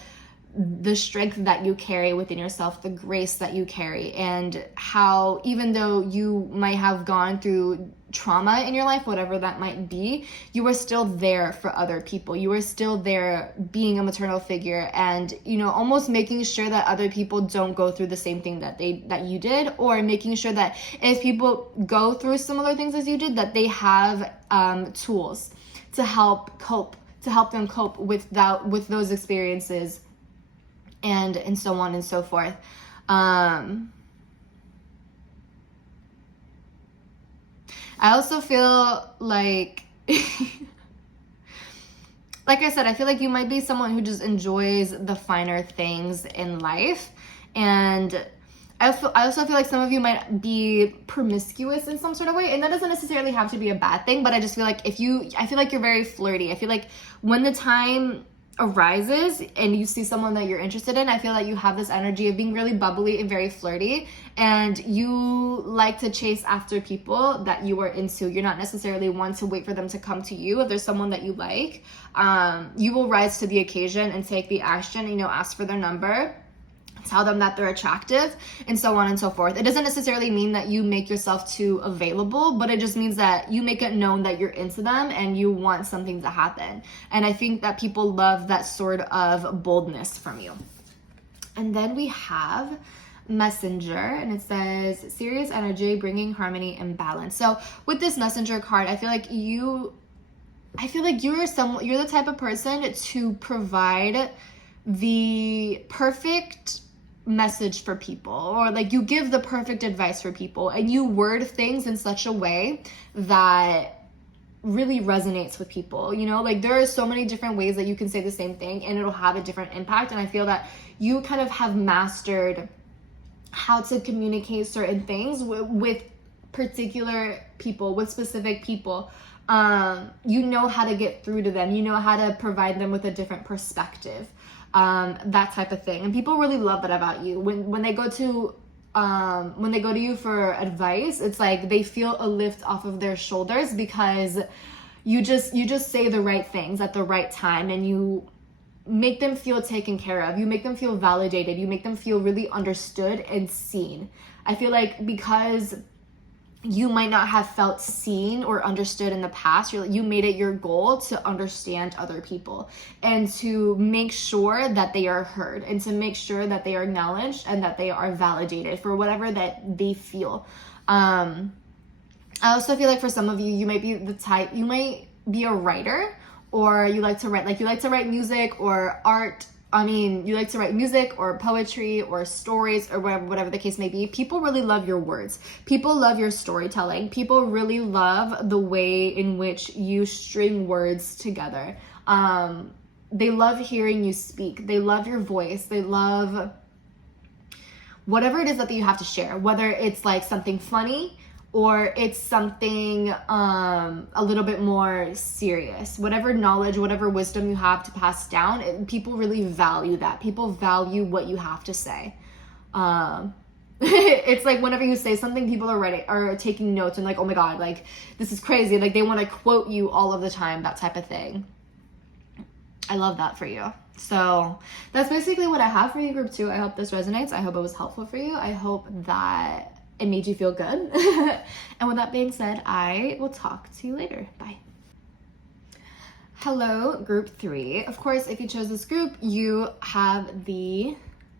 the strength that you carry within yourself, the grace that you carry, and how even though you might have gone through trauma in your life, whatever that might be, you are still there for other people. You are still there being a maternal figure and, you know, almost making sure that other people don't go through the same thing that you did, or making sure that if people go through similar things as you did, that they have tools to help them cope with those experiences, and so on and so forth. I also feel like, like I said, I feel like you might be someone who just enjoys the finer things in life. And I also feel like some of you might be promiscuous in some sort of way. And that doesn't necessarily have to be a bad thing, but I just feel like I feel like you're very flirty. I feel like when the time arises and you see someone that you're interested in, I feel like you have this energy of being really bubbly and very flirty, and you like to chase after people that you are into. You're not necessarily one to wait for them to come to you. If there's someone that you like, you will rise to the occasion and take the action, you know, ask for their number, tell them that they're attractive, and so on and so forth. It doesn't necessarily mean that you make yourself too available, but it just means that you make it known that you're into them and you want something to happen. And I think that people love that sort of boldness from you. And then we have Messenger, and it says serious energy, bringing harmony and balance. So with this Messenger card, I feel like you're the type of person to provide the perfect message for people, or like you give the perfect advice for people, and you word things in such a way that really resonates with people. You know, like there are so many different ways that you can say the same thing and it'll have a different impact. And I feel that you kind of have mastered how to communicate certain things with particular people, with specific people. You know how to get through to them. You know how to provide them with a different perspective, that type of thing. And people really love that about you. When they go to you for advice, it's like they feel a lift off of their shoulders, because you just say the right things at the right time, and you make them feel taken care of. You make them feel validated. You make them feel really understood and seen. I feel like because you might not have felt seen or understood in the past, you made it your goal to understand other people and to make sure that they are heard, and to make sure that they are acknowledged and that they are validated for whatever that they feel. I also feel like for some of you, you might be the type, you might be a writer, or you like to write, like you like to write music or art. You like to write music or poetry or stories or whatever the case may be. People really love your words. People love your storytelling. People really love the way in which you string words together. They love hearing you speak. They love your voice. They love whatever it is that you have to share, whether it's like something funny or it's something a little bit more serious. Whatever knowledge, whatever wisdom you have to pass down, people really value that. People value what you have to say. It's like whenever you say something, people are taking notes and like, oh my God, like this is crazy. Like they want to quote you all of the time, that type of thing. I love that for you. So that's basically what I have for you, group 2. I hope this resonates. I hope it was helpful for you. I hope that it made you feel good. And with that being said, I will talk to you later. Bye. Hello, group 3. Of course, if you chose this group, you have the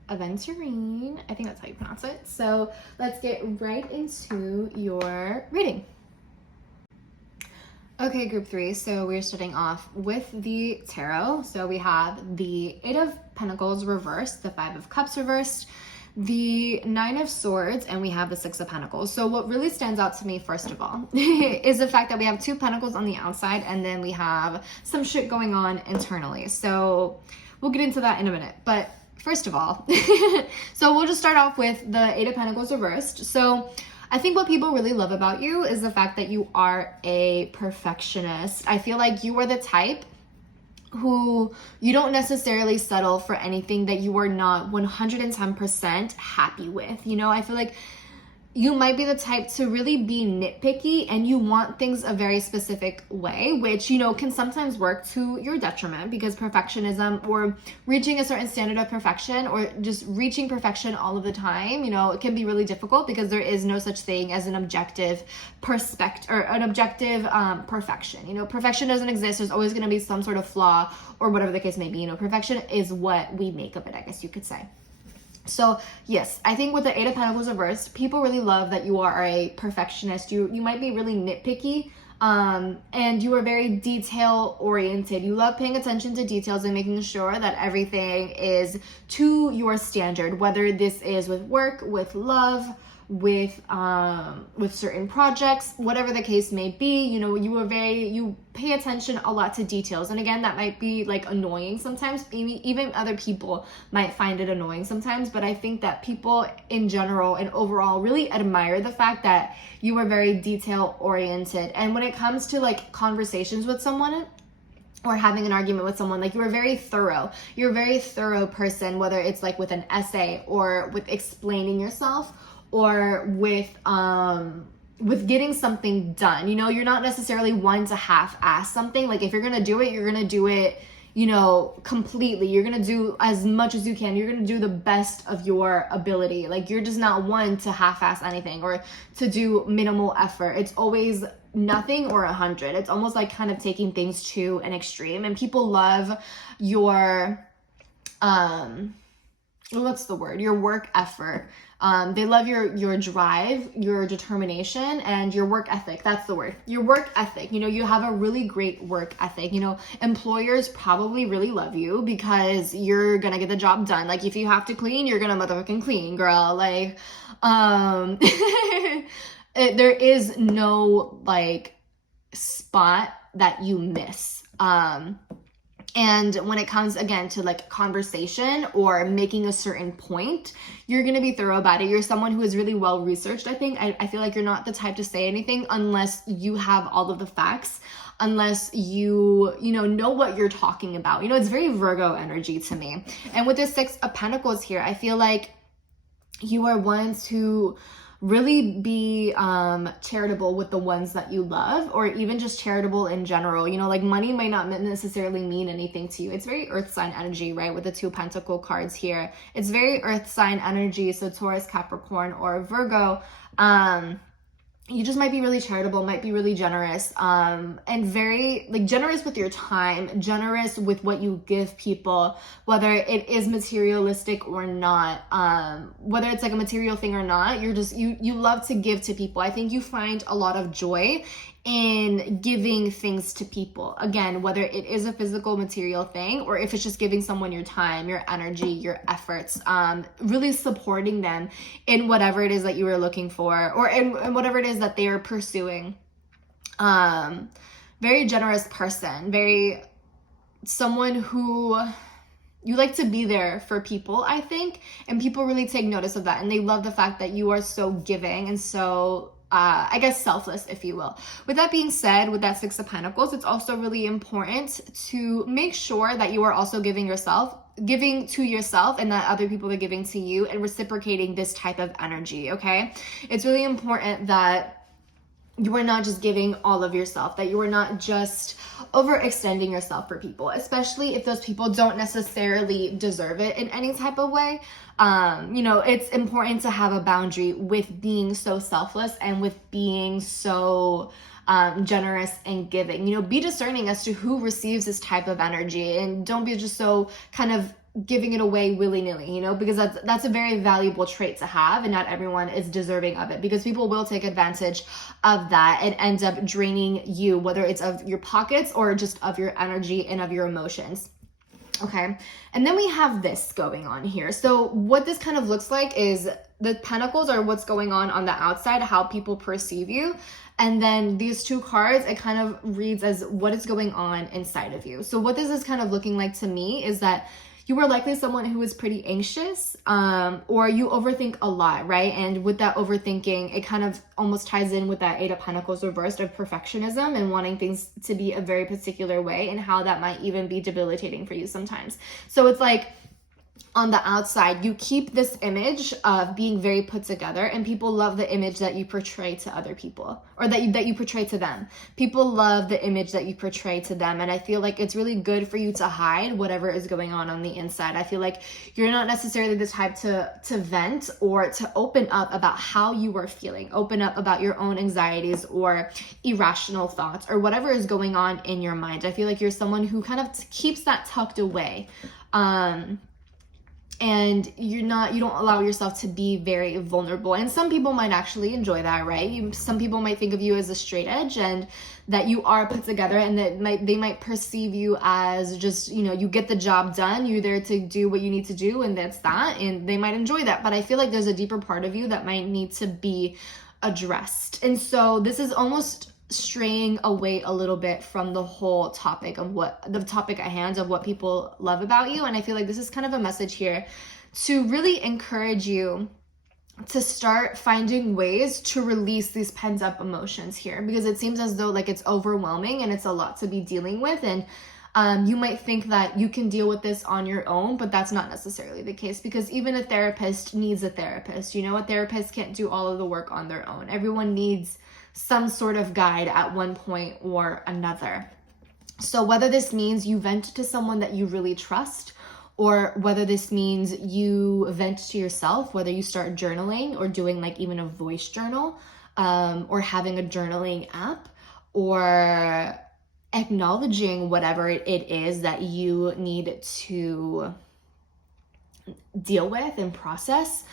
aventurine. I think that's how you pronounce it. So let's get right into your reading. Okay, group 3, so we're starting off with the tarot. So we have the 8 of Pentacles reversed, the 5 of Cups reversed, the 9 of Swords, and we have the 6 of Pentacles. So what really stands out to me, first of all, is the fact that we have 2 Pentacles on the outside, and then we have some shit going on internally. So we'll get into that in a minute. But first of all, so we'll just start off with the 8 of Pentacles reversed. So I think what people really love about you is the fact that you are a perfectionist. I feel like you are the type who you don't necessarily settle for anything that you are not 110% happy with. You know, I feel like you might be the type to really be nitpicky, and you want things a very specific way, which, you know, can sometimes work to your detriment, because perfectionism, or reaching a certain standard of perfection, or just reaching perfection all of the time, you know, it can be really difficult, because there is no such thing as an objective perspective or an objective perfection. You know, perfection doesn't exist. There's always going to be some sort of flaw or whatever the case may be. You know, perfection is what we make of it, I guess you could say. So yes, I think with the 8 of Pentacles reversed, people really love that you are a perfectionist. You might be really nitpicky, and you are very detail oriented. You love paying attention to details and making sure that everything is to your standard, whether this is with work, with love, with certain projects, whatever the case may be. You know, you pay attention a lot to details. And again, that might be like annoying sometimes. Even other people might find it annoying sometimes, but I think that people in general and overall really admire the fact that you are very detail oriented. And when it comes to like conversations with someone, or having an argument with someone, like, you're very thorough. You're a very thorough person, whether it's like with an essay, or with explaining yourself, or with getting something done. You know, you're not necessarily one to half-ass something. Like, if you're gonna do it, you're gonna do it, you know, completely. You're gonna do as much as you can. You're gonna do the best of your ability. Like, you're just not one to half-ass anything, or to do minimal effort. It's always nothing or 100. It's almost like kind of taking things to an extreme. And people love your what's the word? Your work effort. They love your drive, your determination, and your work ethic. That's the word. Your work ethic. You know, you have a really great work ethic. You know, employers probably really love you because you're gonna get the job done. Like, if you have to clean, you're gonna motherfucking clean, girl. Like, there is no like spot that you miss. And when it comes, again, to like conversation or making a certain point, you're going to be thorough about it. You're someone who is really well researched, I think. I feel like you're not the type to say anything unless you have all of the facts, unless you know what you're talking about. It's very Virgo energy to me. And with the Six of Pentacles here, I feel like you are ones who really be charitable with the ones that you love, or even just charitable in general. Like money might not necessarily mean anything to you. It's very earth sign energy, right? With the Two Pentacle cards here. It's very earth sign energy. So Taurus, Capricorn, or Virgo. You just might be really charitable, might be really generous, and very like generous with your time, generous with what you give people, whether it is materialistic or not, whether it's like a material thing or not. You love to give to people. I think you find a lot of joy in giving things to people. Again, whether it is a physical material thing, or if it's just giving someone your time, your energy, your efforts, really supporting them in whatever it is that you are looking for, or in whatever it is that they are pursuing. Very generous person, very someone who you like to be there for people, I think, and people really take notice of that, and they love the fact that you are so giving and so I guess selfless, if you will. With that being said, with that Six of Pentacles, it's also really important to make sure that you are also giving to yourself, and that other people are giving to you, and reciprocating this type of energy, okay? It's really important that you are not just giving all of yourself, that you are not just overextending yourself for people, especially if those people don't necessarily deserve it in any type of way. It's important to have a boundary with being so selfless and with being so generous and giving. Be discerning as to who receives this type of energy, and don't be just so kind of giving it away willy-nilly, because that's a very valuable trait to have, and not everyone is deserving of it, because people will take advantage of that and end up draining you, whether it's of your pockets or just of your energy and of your emotions. Okay, and then we have this going on here. So what this kind of looks like is the pentacles are what's going on the outside, how people perceive you. And then these two cards, it kind of reads as what is going on inside of you. So what this is kind of looking like to me is that you are likely someone who is pretty anxious, or you overthink a lot, right? And with that overthinking, it kind of almost ties in with that Eight of Pentacles reversed of perfectionism and wanting things to be a very particular way, and how that might even be debilitating for you sometimes. So it's like, on the outside, you keep this image of being very put together, and people love the image that you portray to other people, or that you portray to them. People love the image that you portray to them, and I feel like it's really good for you to hide whatever is going on the inside. I feel like you're not necessarily the type to vent or to open up about how you are feeling, open up about your own anxieties or irrational thoughts or whatever is going on in your mind. I feel like you're someone who kind of keeps that tucked away. And you don't allow yourself to be very vulnerable. And some people might actually enjoy that, right? Some people might think of you as a straight edge, and that you are put together, and that they might perceive you as just, you get the job done, you're there to do what you need to do, and that's that, and they might enjoy that. But I feel like there's a deeper part of you that might need to be addressed. And so this is almost straying away a little bit from the whole topic of the topic at hand of what people love about you. And I feel like this is kind of a message here to really encourage you to start finding ways to release these pent up emotions here, because it seems as though like it's overwhelming and it's a lot to be dealing with. And you might think that you can deal with this on your own, but that's not necessarily the case, because even a therapist needs a therapist. A therapist can't do all of the work on their own. Everyone needs some sort of guide at one point or another. So whether this means you vent to someone that you really trust, or whether this means you vent to yourself, whether you start journaling or doing like even a voice journal, or having a journaling app, or acknowledging whatever it is that you need to deal with and process.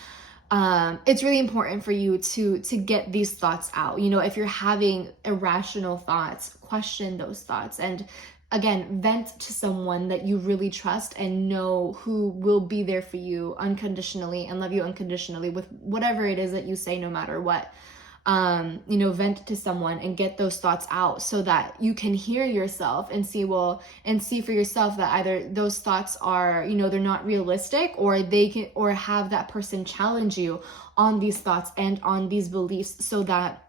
It's really important for you to get these thoughts out. If you're having irrational thoughts, question those thoughts, and again, vent to someone that you really trust and know who will be there for you unconditionally and love you unconditionally with whatever it is that you say, no matter what. vent to someone and get those thoughts out so that you can hear yourself and see for yourself that either those thoughts are, they're not realistic, or or have that person challenge you on these thoughts and on these beliefs so that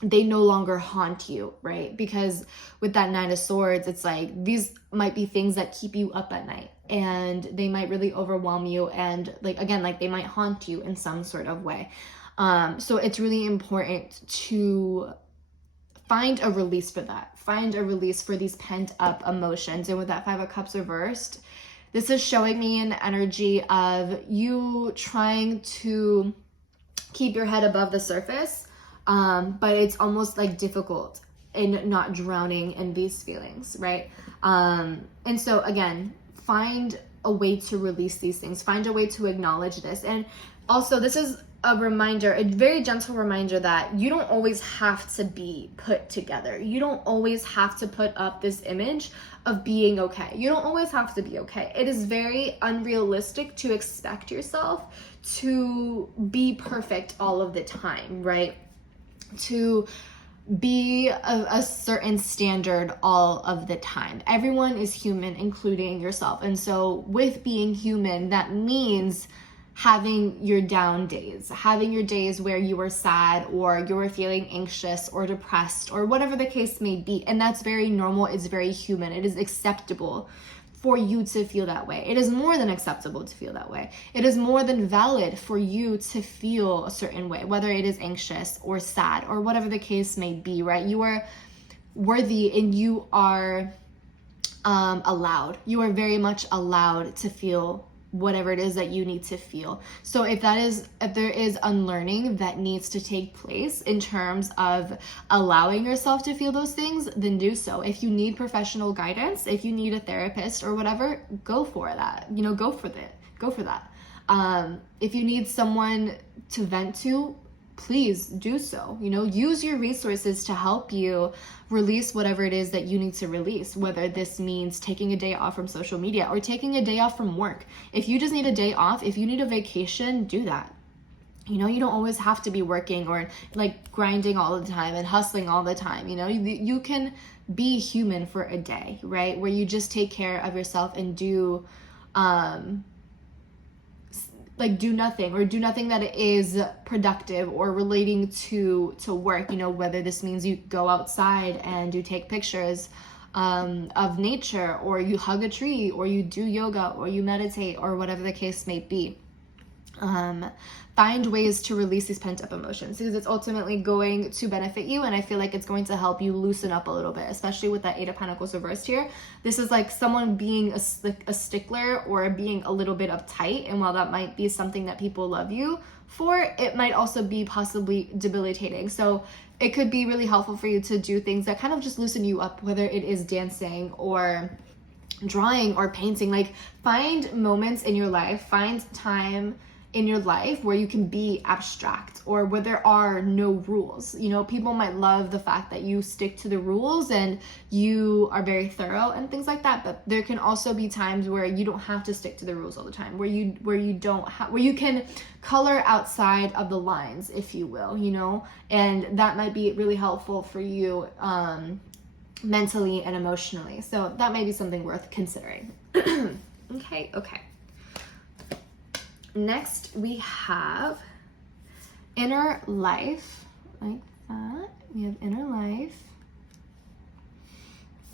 they no longer haunt you, right? Because with that Nine of Swords, it's like these might be things that keep you up at night, and they might really overwhelm you, and they might haunt you in some sort of way. So it's really important to find a release for that. Find a release for these pent up emotions. And with that Five of Cups reversed, this is showing me an energy of you trying to keep your head above the surface. But it's almost like difficult in not drowning in these feelings, right? And so again, find a way to release these things, find a way to acknowledge this. And also, this is a reminder, a very gentle reminder, that you don't always have to be put together. You don't always have to put up this image of being okay. You don't always have to be okay. It is very unrealistic to expect yourself to be perfect all of the time, right? To be a certain standard all of the time. Everyone is human, including yourself. And so with being human, that means having your down days, having your days where you were sad or you were feeling anxious or depressed or whatever the case may be. And that's very normal. It's very human. It is acceptable for you to feel that way. It is more than acceptable to feel that way. It is more than valid for you to feel a certain way, whether it is anxious or sad or whatever the case may be, right? You are worthy and you are allowed. You are very much allowed to feel whatever it is that you need to feel. So if there is unlearning that needs to take place in terms of allowing yourself to feel those things, then do so. If you need professional guidance, if you need a therapist or whatever, go for that. Go for that. If you need someone to vent to, please do so. Use your resources to help you release whatever it is that you need to release, whether this means taking a day off from social media or taking a day off from work. If you just need a day off, if you need a vacation, do that. You don't always have to be working or grinding all the time and hustling all the time. You can be human for a day, right? Where you just take care of yourself and do nothing, or do nothing that is productive or relating to work, whether this means you go outside and you take pictures of nature, or you hug a tree, or you do yoga, or you meditate, or whatever the case may be. Find ways to release these pent up emotions, because it's ultimately going to benefit you, and I feel like it's going to help you loosen up a little bit, especially with that Eight of Pentacles reversed here. This is like someone being a stickler or being a little bit uptight, and while that might be something that people love you for, it might also be possibly debilitating. So it could be really helpful for you to do things that kind of just loosen you up, whether it is dancing or drawing or painting. Find moments in your life, find time in your life where you can be abstract, or where there are no rules. People might love the fact that you stick to the rules and you are very thorough and things like that, but there can also be times where you don't have to stick to the rules all the time, where you can color outside of the lines, if you will, and that might be really helpful for you mentally and emotionally. So that may be something worth considering. Okay. Next, we have inner life, like that. We have inner life.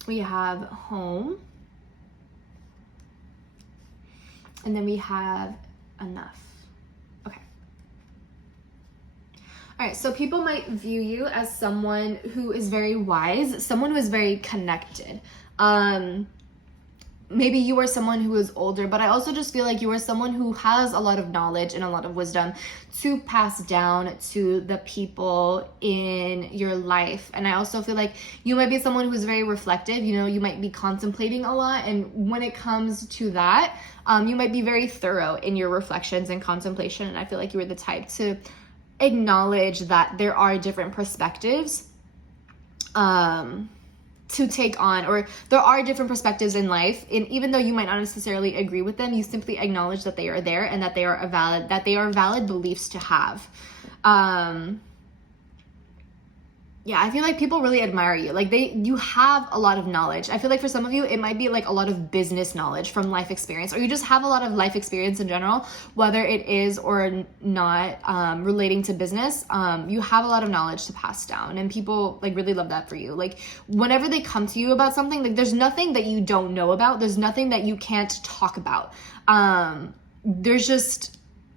We have home. And then we have enough. Okay. All right, so people might view you as someone who is very wise, someone who is very connected. Maybe you are someone who is older, but I also just feel like you are someone who has a lot of knowledge and a lot of wisdom to pass down to the people in your life. And I also feel like you might be someone who's very reflective. You might be contemplating a lot. And when it comes to that, you might be very thorough in your reflections and contemplation. And I feel like you are the type to acknowledge that there are different perspectives to take on, or there are different perspectives in life, and even though you might not necessarily agree with them, you simply acknowledge that they are there and that they are valid beliefs to have. Yeah, I feel like people really admire you. Like you have a lot of knowledge. I feel like for some of you, it might be like a lot of business knowledge from life experience, or you just have a lot of life experience in general, whether it is or not relating to business. You have a lot of knowledge to pass down, and people like really love that for you. Like whenever they come to you about something, like there's nothing that you don't know about. There's nothing that you can't talk about. There's just,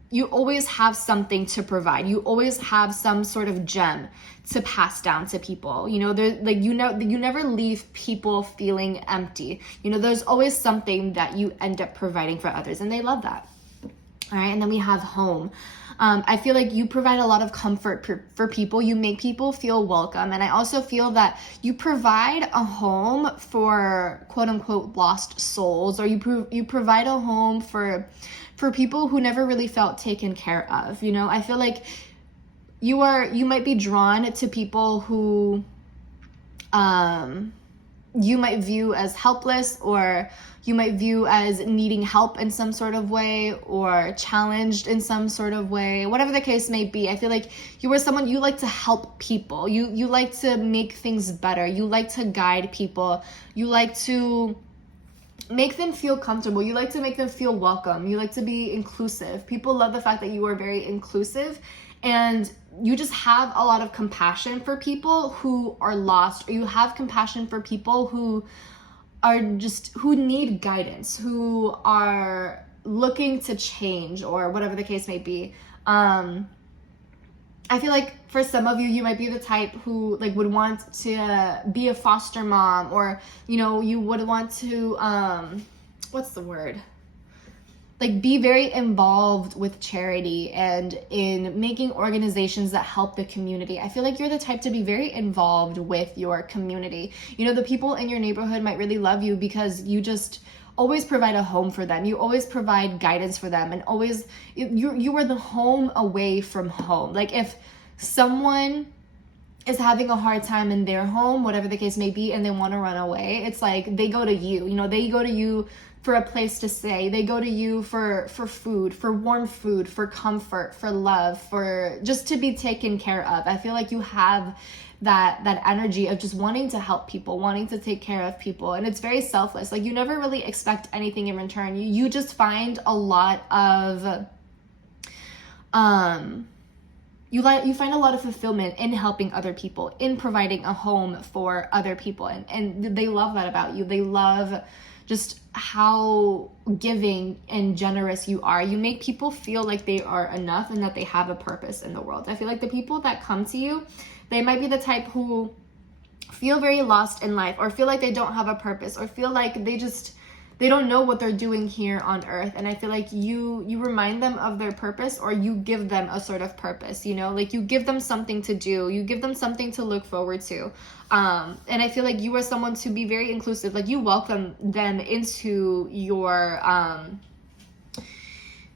you always have something to provide. You always have some sort of gem to pass down to people. You know, you never leave people feeling empty. You know, there's always something that you end up providing for others, and they love that. All right, and then we have home. I feel like you provide a lot of comfort for people. You make people feel welcome. And I also feel that you provide a home for quote unquote lost souls, or you provide a home for people who never really felt taken care of. You know, I feel like you might be drawn to people who you might view as helpless, or you might view as needing help in some sort of way, or challenged in some sort of way, whatever the case may be. I feel like you are someone, you like to help people. You like to make things better. You like to guide people. You like to make them feel comfortable. You like to make them feel welcome. You like to be inclusive. People love the fact that you are very inclusive, and you just have a lot of compassion for people who are lost, or you have compassion for people who need guidance, who are looking to change, or whatever the case may be. I feel like for some of you, you might be the type who like would want to be a foster mom, or, you know, you would want to, what's the word? Like be very involved with charity and in making organizations that help the community. I feel like you're the type to be very involved with your community. You know, the people in your neighborhood might really love you because you just always provide a home for them. You always provide guidance for them, and always you are the home away from home. Like if someone is having a hard time in their home, whatever the case may be, and they want to run away, it's like they go to you. You know, they go to you for a place to stay. They go to you for food, for warm food, for comfort, for love, for just to be taken care of. I feel like you have that energy of just wanting to help people, wanting to take care of people, and it's very selfless. Like you never really expect anything in return. You just find a lot of you find a lot of fulfillment in helping other people, in providing a home for other people, and they love that about you. They love just how giving and generous you are. You make people feel like they are enough and that they have a purpose in the world. I feel like the people that come to you, they might be the type who feel very lost in life, or feel like they don't have a purpose, or feel like they don't know what they're doing here on earth. And I feel like you remind them of their purpose, or you give them a sort of purpose, you know, like you give them something to do, you give them something to look forward to. And I feel like you are someone to be very inclusive. Like you welcome them into your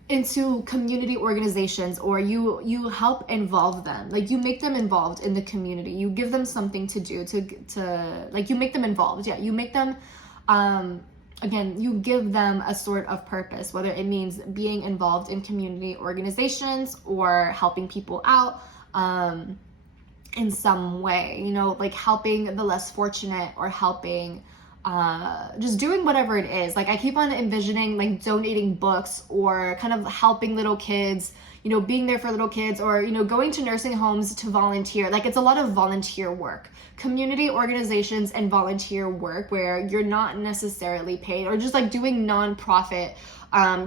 into community organizations, or you help involve them. Like you make them involved in the community. You give them something to do, to like you make them involved. Yeah, you make them again, you give them a sort of purpose, whether it means being involved in community organizations or helping people out in some way, you know, like helping the less fortunate, or helping just doing whatever it is. Like I keep on envisioning like donating books, or kind of helping little kids, you know, being there for little kids, or, you know, going to nursing homes to volunteer. Like it's a lot of volunteer work, community organizations and volunteer work where you're not necessarily paid, or just like doing nonprofit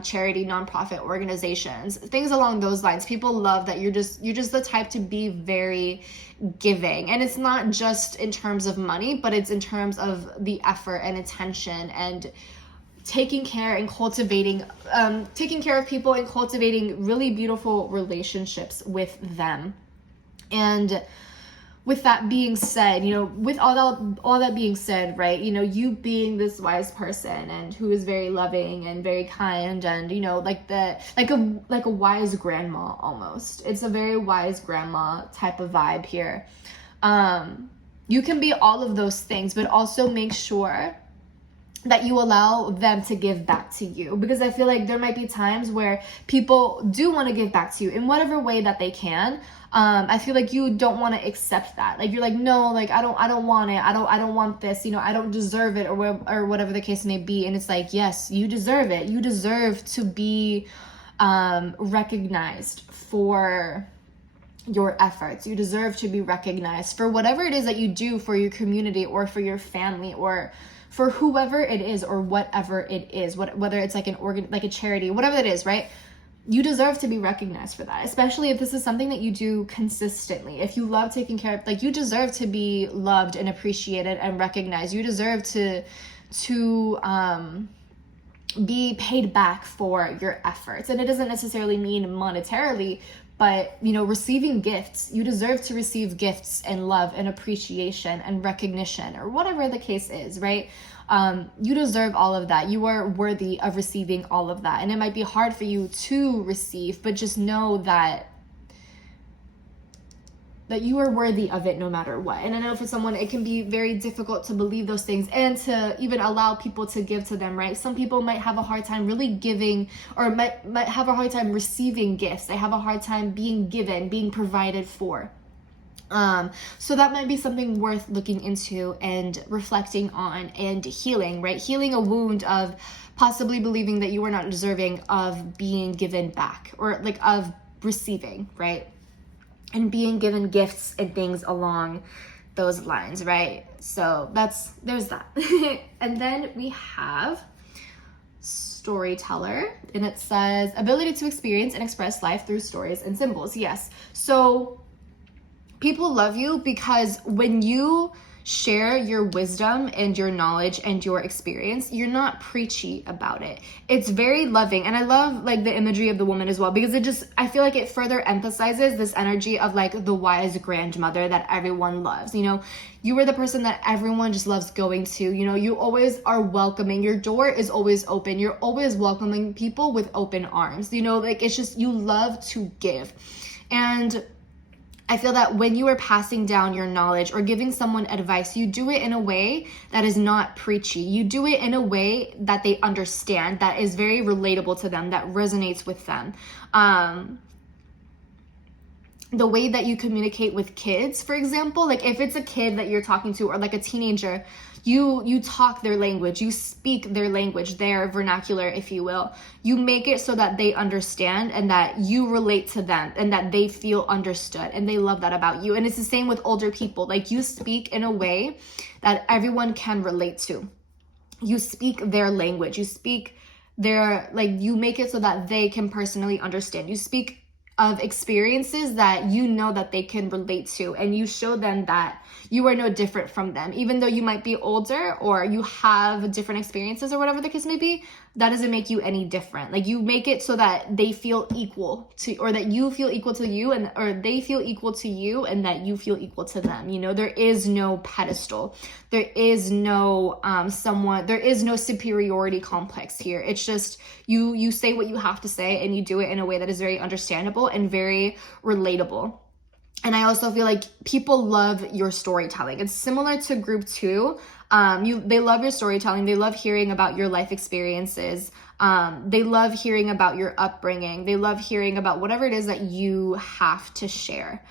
charity, nonprofit organizations, things along those lines. People love that you're just the type to be very giving. And it's not just in terms of money, but it's in terms of the effort and attention, and taking care and cultivating, taking care of people and cultivating really beautiful relationships with them. And with that being said, you know, with all that being said, right, you know, you being this wise person and who is very loving and very kind, and, you know, like a wise grandma almost. It's a very wise grandma type of vibe here. You can be all of those things, but also make sure that you allow them to give back to you. Because I feel like there might be times where people do want to give back to you in whatever way that they can. I feel like you don't want to accept that. Like, you're like, no, like, I don't want it. I don't want this, you know, I don't deserve it, or whatever the case may be. And it's like, yes, you deserve it. You deserve to be recognized for your efforts. You deserve to be recognized for whatever it is that you do for your community, or for your family, or for whoever it is, or whatever it is, whether it's like like a charity, whatever it is, right? You deserve to be recognized for that, especially if this is something that you do consistently. If you love taking care of, like, you deserve to be loved and appreciated and recognized. You deserve to be paid back for your efforts. And it doesn't necessarily mean monetarily, but, you know, receiving gifts. You deserve to receive gifts and love and appreciation and recognition, or whatever the case is, right? You deserve all of that. You are worthy of receiving all of that. And it might be hard for you to receive, but just know that you are worthy of it no matter what. And I know for someone, it can be very difficult to believe those things and to even allow people to give to them, right? Some people might have a hard time really giving, or might have a hard time receiving gifts. They have a hard time being given, being provided for. So that might be something worth looking into and reflecting on and healing, right? Healing a wound of possibly believing that you are not deserving of being given back, or like of receiving, right? And being given gifts and things along those lines, right? So there's that. And then we have storyteller, and it says ability to experience and express life through stories and symbols. Yes. So people love you because when you share your wisdom and your knowledge and your experience, you're not preachy about it. It's very loving. And I love like the imagery of the woman as well, because I feel like it further emphasizes this energy of like the wise grandmother that everyone loves. You know, you are the person that everyone just loves going to. You know, you always are welcoming. Your door is always open. You're always welcoming people with open arms. You know, like, it's just, you love to give. And I feel that when you are passing down your knowledge or giving someone advice, you do it in a way that is not preachy. You do it in a way that they understand, that is very relatable to them, that resonates with them. The way that you communicate with kids, for example, like if it's a kid that you're talking to, or like a teenager, you talk their language, you speak their language, their vernacular, if you will. You make it so that they understand and that you relate to them and that they feel understood, and they love that about you. And it's the same with older people. Like, you speak in a way that everyone can relate to. You speak their language, you speak their, like, you make it so that they can personally understand. You speak of experiences that you know that they can relate to, and you show them that you are no different from them. Even though you might be older or you have different experiences or whatever the case may be, that doesn't make you any different. Like, you make it so that they feel equal to, or that you feel equal to you, and or they feel equal to you, and that you feel equal to them. You know, there is no pedestal. There is no there is no superiority complex here. It's just you say what you have to say, and you do it in a way that is very understandable and very relatable. And I also feel like people love your storytelling. It's similar to group 2. They love your storytelling. They love hearing about your life experiences. They love hearing about your upbringing. They love hearing about whatever it is that you have to share.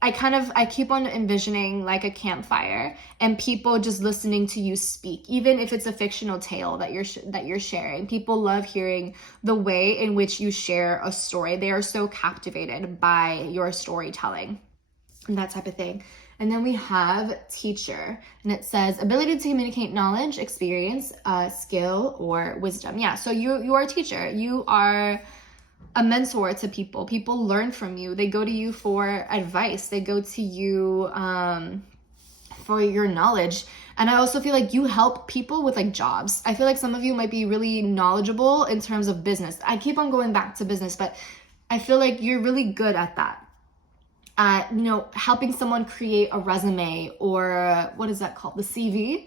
I keep on envisioning like a campfire and people just listening to you speak, even if it's a fictional tale that you're sharing. People love hearing the way in which you share a story. They are so captivated by your storytelling and that type of thing. And then we have teacher, and it says ability to communicate knowledge, experience, skill, or wisdom. Yeah, so you are a teacher. You are a mentor to people. People learn from you. They go to you for advice. They go to you for your knowledge. And I also feel like you help people with like jobs. I feel like some of you might be really knowledgeable in terms of business. I keep on going back to business, but I feel like you're really good at that. Helping someone create a resume, or what is that called? The CV.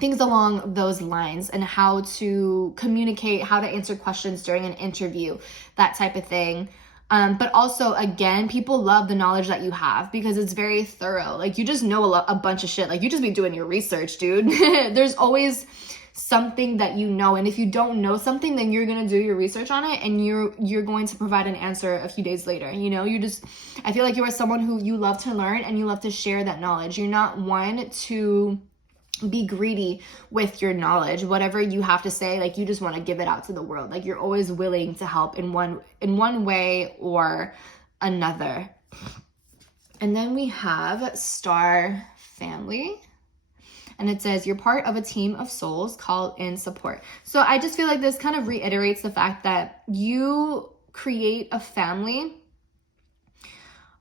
Things along those lines, and how to communicate, how to answer questions during an interview, that type of thing. But also, again, people love the knowledge that you have because it's very thorough. Like, you just know a bunch of shit. Like, you just be doing your research, dude. There's always something that you know, and if you don't know something, then you're gonna do your research on it, and you're going to provide an answer a few days later. You know, I feel like you are someone who you love to learn and you love to share that knowledge. You're not one to be greedy with your knowledge. Whatever you have to say, like, you just want to give it out to the world. Like, you're always willing to help in one way or another. And then we have Star Family, and it says you're part of a team of souls called in support. So I just feel like this kind of reiterates the fact that you create a family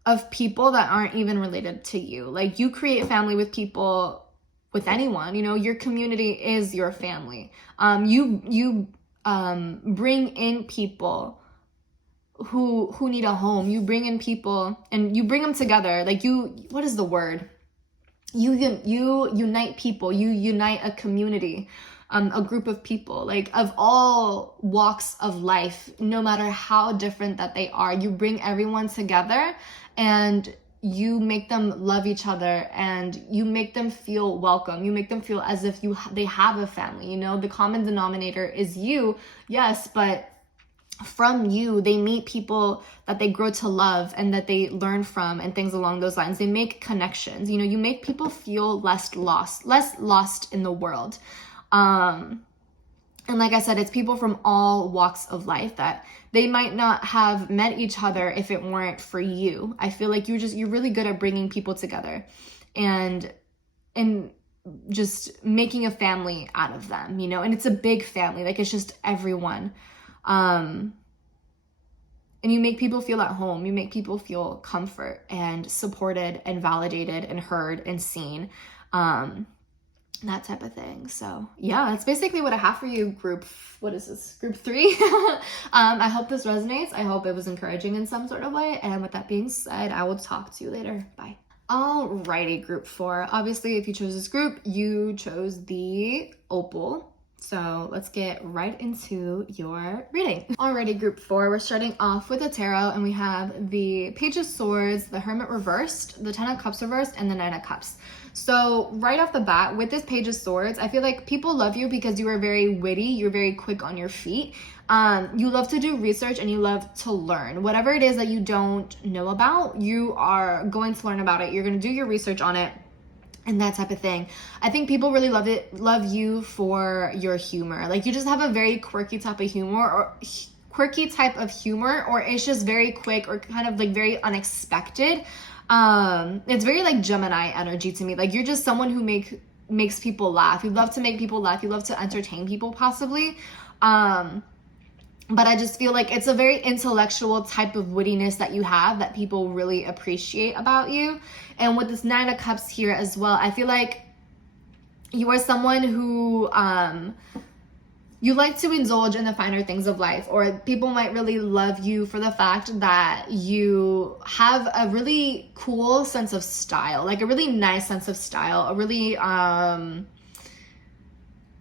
of people that aren't even related to you. Like, you create family with people, with anyone, you know, your community is your family. You bring in people who need a home. You bring in people and you bring them together. Like, what is the word? You unite people. You unite a community, a group of people, like, of all walks of life, no matter how different that they are. You bring everyone together and you make them love each other, and you make them feel welcome. You make them feel as if they have a family. You know, the common denominator is you, yes, but from you, they meet people that they grow to love and that they learn from, and things along those lines. They make connections. You know, you make people feel less lost in the world. And like I said, it's people from all walks of life that they might not have met each other if it weren't for you. I feel like you're really good at bringing people together and just making a family out of them, you know, and it's a big family. Like, it's just everyone. And you make people feel at home. You make people feel comfort and supported and validated and heard and seen. That type of thing. So yeah, that's basically what I have for you, group 3. I hope this resonates. I hope it was encouraging in some sort of way. And with that being said, I will talk to you later. Bye. Alrighty, group 4. Obviously, if you chose this group, you chose the opal. So let's get right into your reading. Alrighty, group 4, we're starting off with the tarot, and we have the Page of Swords, the Hermit reversed, the Ten of Cups reversed, and the Nine of Cups. So right off the bat, with this Page of Swords, I feel like people love you because you are very witty, you're very quick on your feet. You love to do research and you love to learn. Whatever it is that you don't know about, you are going to learn about it. You're going to do your research on it. And that type of thing. I think people really love you for your humor. Like, you just have a very quirky type of humor, or it's just very quick or kind of like very unexpected. It's very like Gemini energy to me. Like, you're just someone who makes people laugh. You love to make people laugh. You love to entertain people, possibly. But I just feel like it's a very intellectual type of wittiness that you have that people really appreciate about you. And with this Nine of Cups here as well, I feel like you are someone who you like to indulge in the finer things of life, or people might really love you for the fact that you have a really cool sense of style, like a really nice sense of style, a really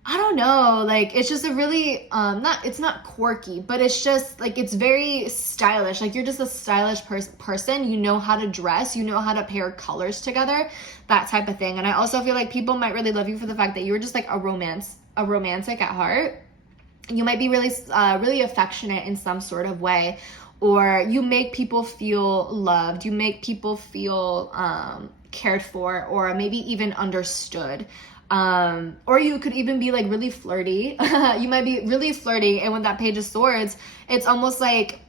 I don't know, like, it's just a really, it's not quirky, but it's just, like, it's very stylish. Like, you're just a stylish person. You know how to dress. You know how to pair colors together, that type of thing. And I also feel like people might really love you for the fact that you're just, like, a romantic at heart. You might be really, really affectionate in some sort of way, or you make people feel loved. You make people feel cared for, or maybe even understood. Or you could even be like really flirty. You might be really flirty, and with that Page of Swords, it's almost like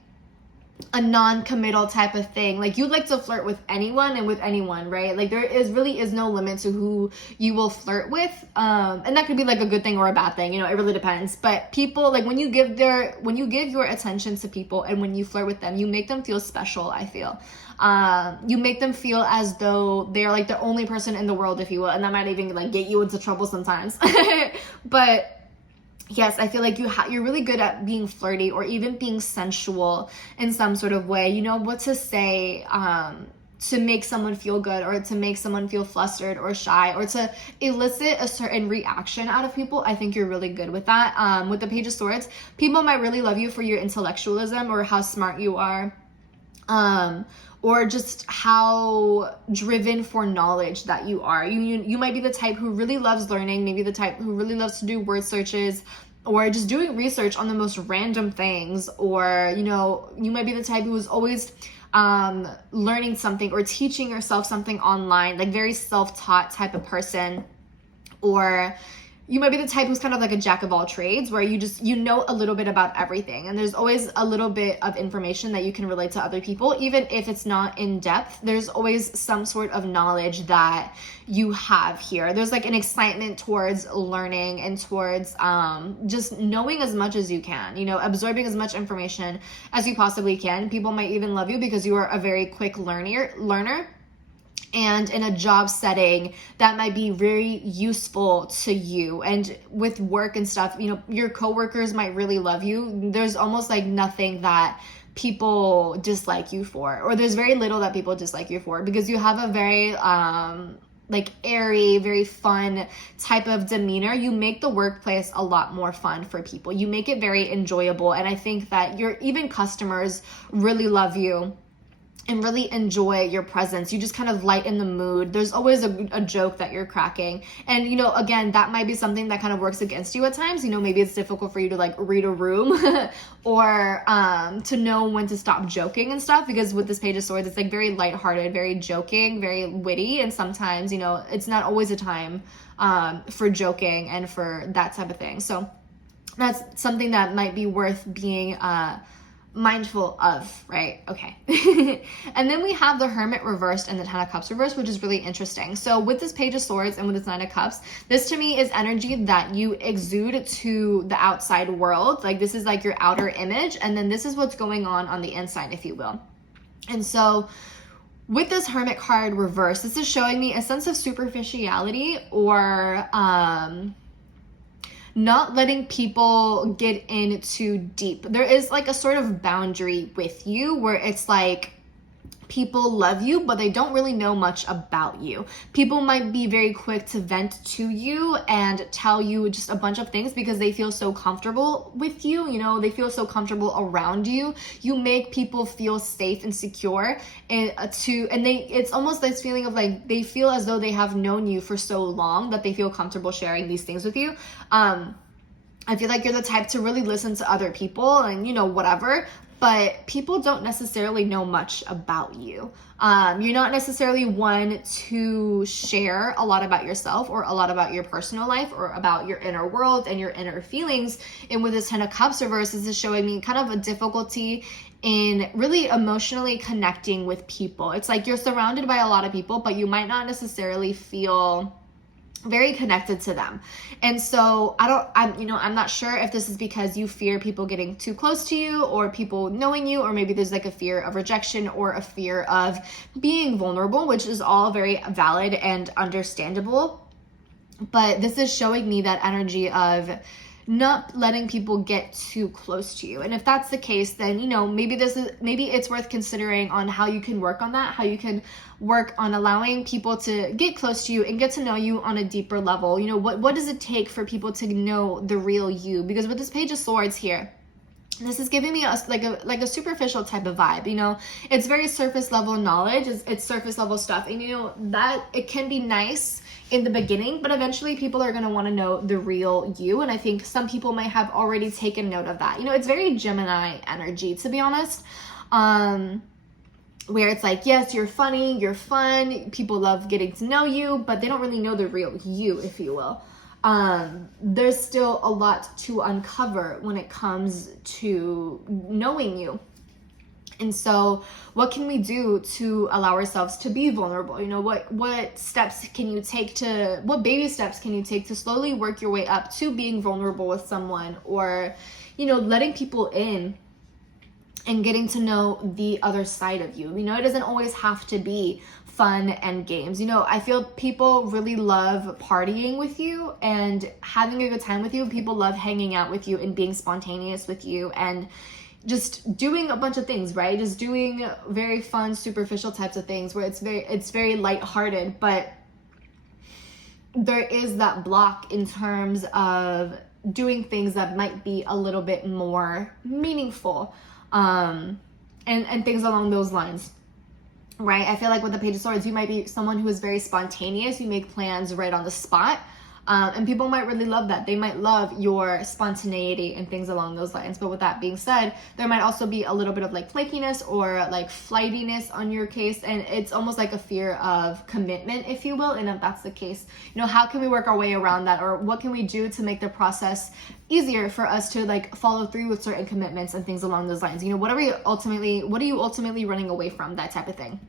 a non-committal type of thing. Like, you'd like to flirt with anyone and with anyone, right? Like, there really is no limit to who you will flirt with. And that could be like a good thing or a bad thing, you know, it really depends. But people, like, when you give your attention to people and when you flirt with them, you make them feel special, I feel. You make them feel as though they're like the only person in the world, if you will, and that might even like get you into trouble sometimes. But yes, I feel like you're really good at being flirty or even being sensual in some sort of way. You know what to say to make someone feel good, or to make someone feel flustered or shy, or to elicit a certain reaction out of people. I think you're really good with that. With the Page of Swords, people might really love you for your intellectualism or how smart you are. or just how driven for knowledge that you are. You might be the type who really loves learning, maybe the type who really loves to do word searches or just doing research on the most random things, or you might be the type who is always learning something or teaching yourself something online, like very self-taught type of person. Or you might be the type who's kind of like a jack of all trades, where you know a little bit about everything, and there's always a little bit of information that you can relate to other people. Even if it's not in depth, there's always some sort of knowledge that you have here. There's like an excitement towards learning and towards just knowing as much as you can, absorbing as much information as you possibly can. People might even love you because you are a very quick learner. And in a job setting that might be very useful to you, and with work and stuff, your coworkers might really love you. There's almost like nothing that people dislike you for, or there's very little that people dislike you for, because you have a very like airy, very fun type of demeanor. You make the workplace a lot more fun for people. You make it very enjoyable, and I think that even customers really love you and really enjoy your presence. You just kind of lighten the mood. There's always a joke that you're cracking. And, again, that might be something that kind of works against you at times. Maybe it's difficult for you to like read a room or to know when to stop joking and stuff, because with this Page of Swords, it's like very lighthearted, very joking, very witty. And sometimes, it's not always a time for joking and for that type of thing. So that's something that might be worth being mindful of, right? Okay. And then we have the Hermit reversed and the Ten of Cups reversed, which is really interesting. So with this Page of Swords and with this Nine of Cups, this to me is energy that you exude to the outside world. Like this is like your outer image, and then this is what's going on the inside, if you will. And so with this Hermit card reversed, this is showing me a sense of superficiality, or not letting people get in too deep. There is like a sort of boundary with you where it's like people love you, but they don't really know much about you. People might be very quick to vent to you and tell you just a bunch of things because they feel so comfortable with you. They feel so comfortable around you. You make people feel safe and secure, and it's almost this feeling of like they feel as though they have known you for so long that they feel comfortable sharing these things with you. I feel like you're the type to really listen to other people and whatever, but people don't necessarily know much about you. You're not necessarily one to share a lot about yourself or a lot about your personal life or about your inner world and your inner feelings. And with this Ten of Cups reverse, this is showing me kind of a difficulty in really emotionally connecting with people. It's like you're surrounded by a lot of people, but you might not necessarily feel very connected to them. And so I'm not sure if this is because you fear people getting too close to you or people knowing you, or maybe there's like a fear of rejection or a fear of being vulnerable, which is all very valid and understandable. But this is showing me that energy of not letting people get too close to you. And if that's the case, then maybe it's worth considering on how you can work on that, how you can work on allowing people to get close to you and get to know you on a deeper level. What does it take for people to know the real you? Because with this Page of Swords here, this is giving me like a superficial type of vibe. It's very surface level knowledge. It's surface level stuff, and that it can be nice in the beginning, but eventually people are going to want to know the real you. And I think some people might have already taken note of that. It's very Gemini energy, to be honest. Where it's like, yes, you're funny, you're fun, people love getting to know you, but they don't really know the real you, if you will. There's still a lot to uncover when it comes to knowing you. And so what can we do to allow ourselves to be vulnerable? What steps can you take what baby steps can you take to slowly work your way up to being vulnerable with someone, or, letting people in and getting to know the other side of you. It doesn't always have to be fun and games. I feel people really love partying with you and having a good time with you. People love hanging out with you and being spontaneous with you and just doing a bunch of things, right? Just doing very fun, superficial types of things where it's very lighthearted, but there is that block in terms of doing things that might be a little bit more meaningful. and things along those lines. Right? I feel like with the Page of Swords, you might be someone who is very spontaneous. You make plans right on the spot. And people might really love that. They might love your spontaneity and things along those lines. But with that being said, there might also be a little bit of like flakiness or like flightiness on your case. And it's almost like a fear of commitment, if you will. And if that's the case, you know, how can we work our way around that? Or what can we do to make the process easier for us to like follow through with certain commitments and things along those lines? You know, what are you ultimately running away from? That type of thing.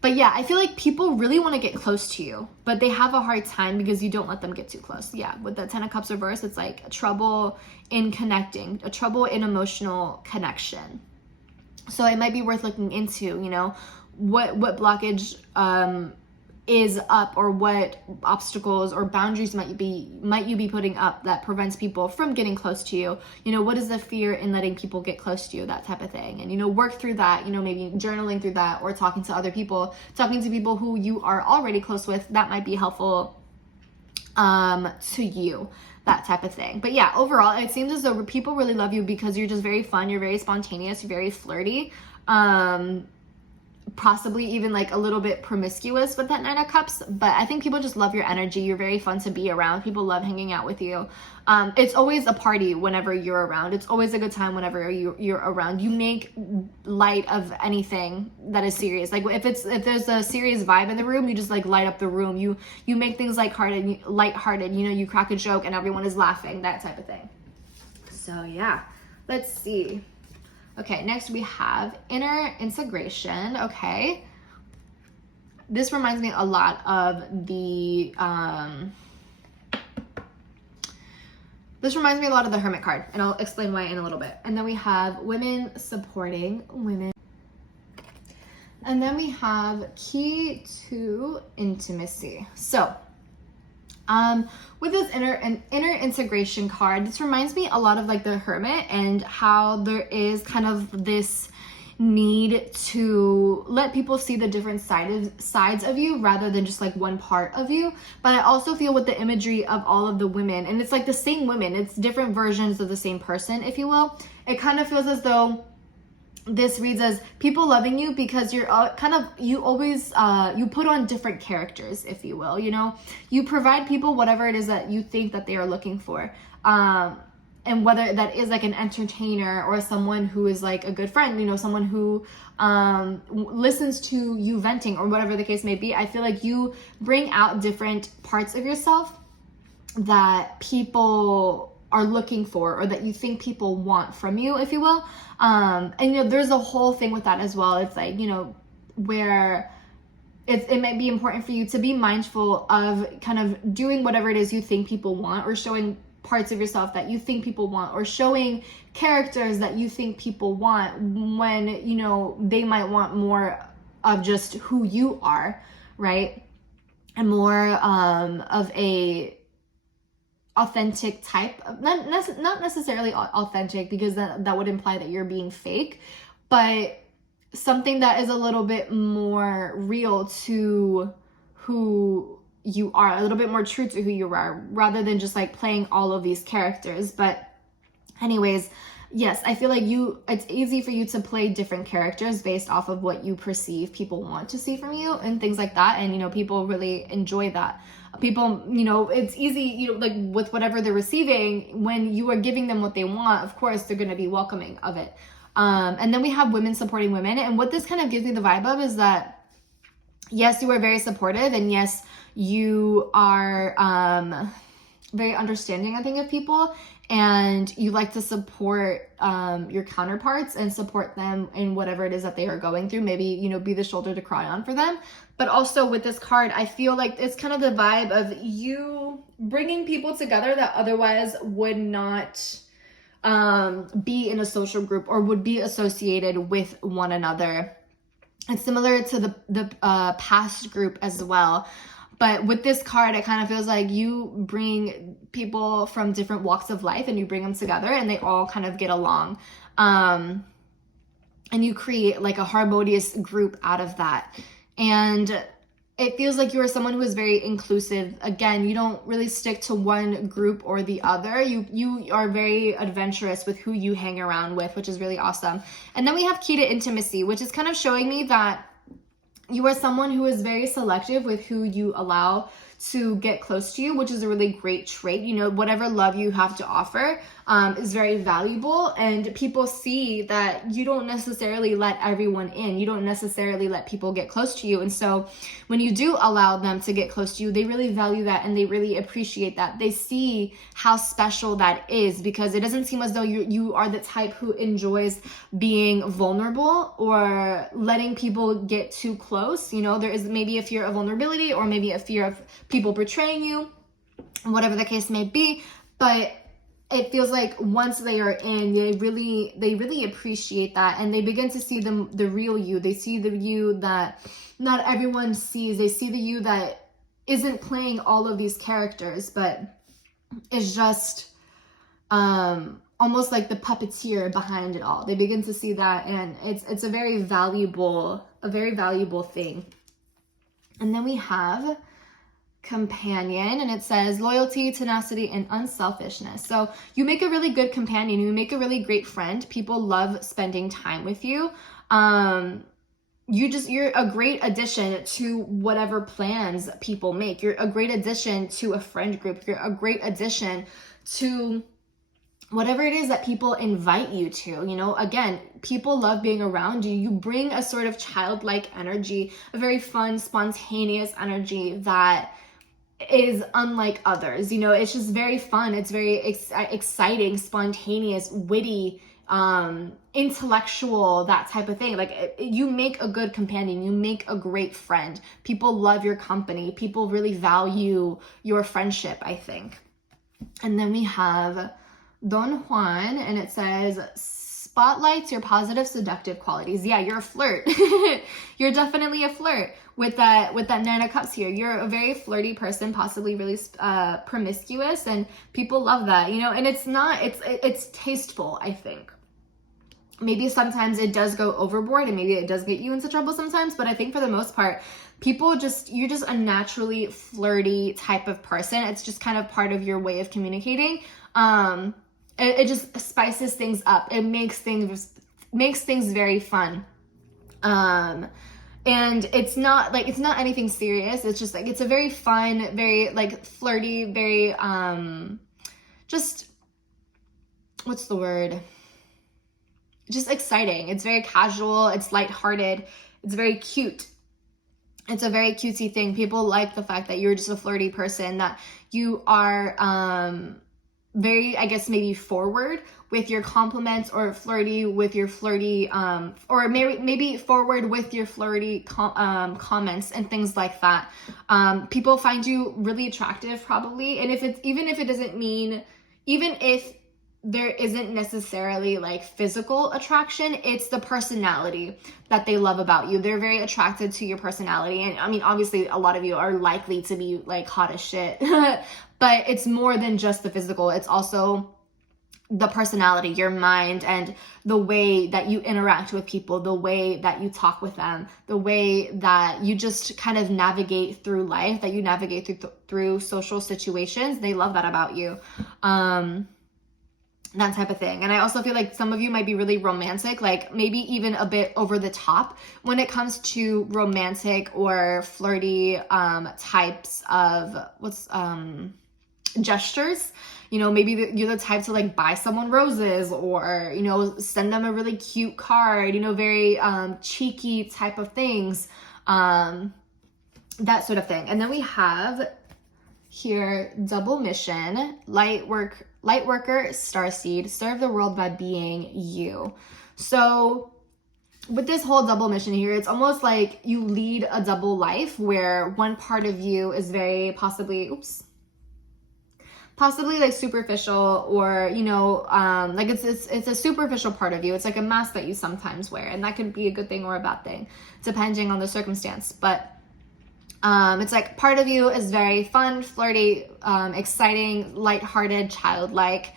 But yeah, I feel like people really want to get close to you, but they have a hard time because you don't let them get too close. Yeah, with the 10 of Cups reverse, it's like a trouble in connecting, a trouble in emotional connection. So it might be worth looking into, you know, what blockage is up, or what obstacles or boundaries might you be putting up that prevents people from getting close to you. You know, what is the fear in letting people get close to you, that type of thing. And, you know, work through that, you know, maybe journaling through that, or talking to people who you are already close with. That might be helpful to you, that type of thing. But yeah, overall, it seems as though people really love you because you're just very fun, you're very spontaneous, you're very flirty, possibly even like a little bit promiscuous with that 9 of Cups. But I think people just love your energy. You're very fun to be around. People love hanging out with you. It's always a party whenever you're around. It's always a good time whenever you're around. You make light of anything that is serious. Like if there's a serious vibe in the room, you just like light up the room. You make things lighthearted. You know, you crack a joke and everyone is laughing, that type of thing. So yeah, let's see. Okay, next we have inner integration. Okay. This reminds me a lot of the, Hermit card, and I'll explain why in a little bit. And then we have women supporting women. And then we have key to intimacy. So, with this inner integration card, this reminds me a lot of like the Hermit, and how there is kind of this need to let people see the different sides of you rather than just like one part of you. But I also feel with the imagery of all of the women, and it's like the same women, it's different versions of the same person, if you will. It kind of feels as though this reads as people loving you because you're you always you put on different characters, if you will. You know, you provide people whatever it is that you think that they are looking for, and whether that is like an entertainer or someone who is like a good friend, you know, someone who listens to you venting or whatever the case may be. I feel like you bring out different parts of yourself that people are looking for, or that you think people want from you, if you will. And you know, there's a whole thing with that as well. It's like, you know, where it might be important for you to be mindful of kind of doing whatever it is you think people want, or showing parts of yourself that you think people want, or showing characters that you think people want, when, you know, they might want more of just who you are, right? And more of a authentic type of, not necessarily authentic, because that would imply that you're being fake, but something that is a little bit more real to who you are, a little bit more true to who you are, rather than just like playing all of these characters. But anyways, yes, I feel like it's easy for you to play different characters based off of what you perceive people want to see from you and things like that. And, you know, people really enjoy that. People, you know, it's easy, you know, like with whatever they're receiving, when you are giving them what they want, of course, they're going to be welcoming of it. And then we have women supporting women. And what this kind of gives me the vibe of is that, yes, you are very supportive, and yes, you are very understanding, I think, of people, and you like to support your counterparts and support them in whatever it is that they are going through. Maybe, you know, be the shoulder to cry on for them. But also with this card, I feel like it's kind of the vibe of you bringing people together that otherwise would not be in a social group or would be associated with one another. It's similar to the past group as well. But with this card, it kind of feels like you bring people from different walks of life and you bring them together, and they all kind of get along. And you create like a harmonious group out of that. And it feels like you are someone who is very inclusive. Again, you don't really stick to one group or the other. You are very adventurous with who you hang around with, which is really awesome. And then we have key to intimacy, which is kind of showing me that you are someone who is very selective with who you allow to get close to you, which is a really great trait. You know, whatever love you have to offer is very valuable, and people see that you don't necessarily let everyone in. You don't necessarily let people get close to you. And so when you do allow them to get close to you, they really value that and they really appreciate that. They see how special that is, because it doesn't seem as though you are the type who enjoys being vulnerable or letting people get too close. You know, there is maybe a fear of vulnerability, or maybe a fear of people betraying you, whatever the case may be. But it feels like once they are in, they really appreciate that, and they begin to see the real you. They see the you that not everyone sees. They see the you that isn't playing all of these characters, but is just almost like the puppeteer behind it all. They begin to see that, and it's a very valuable thing. And then we have companion, and it says loyalty, tenacity, and unselfishness. So you make a really good companion. You make a really great friend. People love spending time with you. You're a great addition to whatever plans people make. You're a great addition to a friend group. You're a great addition to whatever it is that people invite you to. You know, again, people love being around you. You bring a sort of childlike energy, a very fun, spontaneous energy that is unlike others. You know, it's just very fun. It's very exciting, spontaneous, witty, intellectual, that type of thing. Like, you make a good companion. You make a great friend. People love your company. People really value your friendship, I think. And then we have Don Juan, and it says spotlights your positive seductive qualities. Yeah, you're a flirt. You're definitely a flirt with that Nine of Cups here. You're a very flirty person, possibly really promiscuous, and people love that, you know. And it's tasteful, I think. Maybe sometimes it does go overboard, and maybe it does get you into trouble sometimes, but I think for the most part, you're just a naturally flirty type of person. It's just kind of part of your way of communicating. It just spices things up. It makes things very fun. And it's not anything serious. It's just like, it's a very fun, very like flirty, very, just, what's the word? Just exciting. It's very casual. It's lighthearted. It's very cute. It's a very cutesy thing. People like the fact that you're just a flirty person, that you are, very, I guess, maybe forward with your compliments, or flirty with your flirty, or maybe forward with your flirty comments and things like that. People find you really attractive, probably. And even if there isn't necessarily like physical attraction, it's the personality that they love about you. They're very attracted to your personality. And I mean, obviously a lot of you are likely to be like hot as shit, but it's more than just the physical. It's also the personality, your mind, and the way that you interact with people, the way that you talk with them, the way that you just kind of navigate through life, that you navigate through social situations. They love that about you. That type of thing. And I also feel like some of you might be really romantic, like maybe even a bit over the top when it comes to romantic or flirty types of gestures. You know, maybe you're the type to like buy someone roses, or, you know, send them a really cute card, you know, very cheeky type of things, that sort of thing. And then we have here double mission, light worker, starseed, serve the world by being you. So with this whole double mission here, it's almost like you lead a double life where one part of you is very possibly like superficial, or, you know, like it's a superficial part of you. It's like a mask that you sometimes wear, and that could be a good thing or a bad thing depending on the circumstance. But it's like part of you is very fun, flirty, exciting, lighthearted, childlike,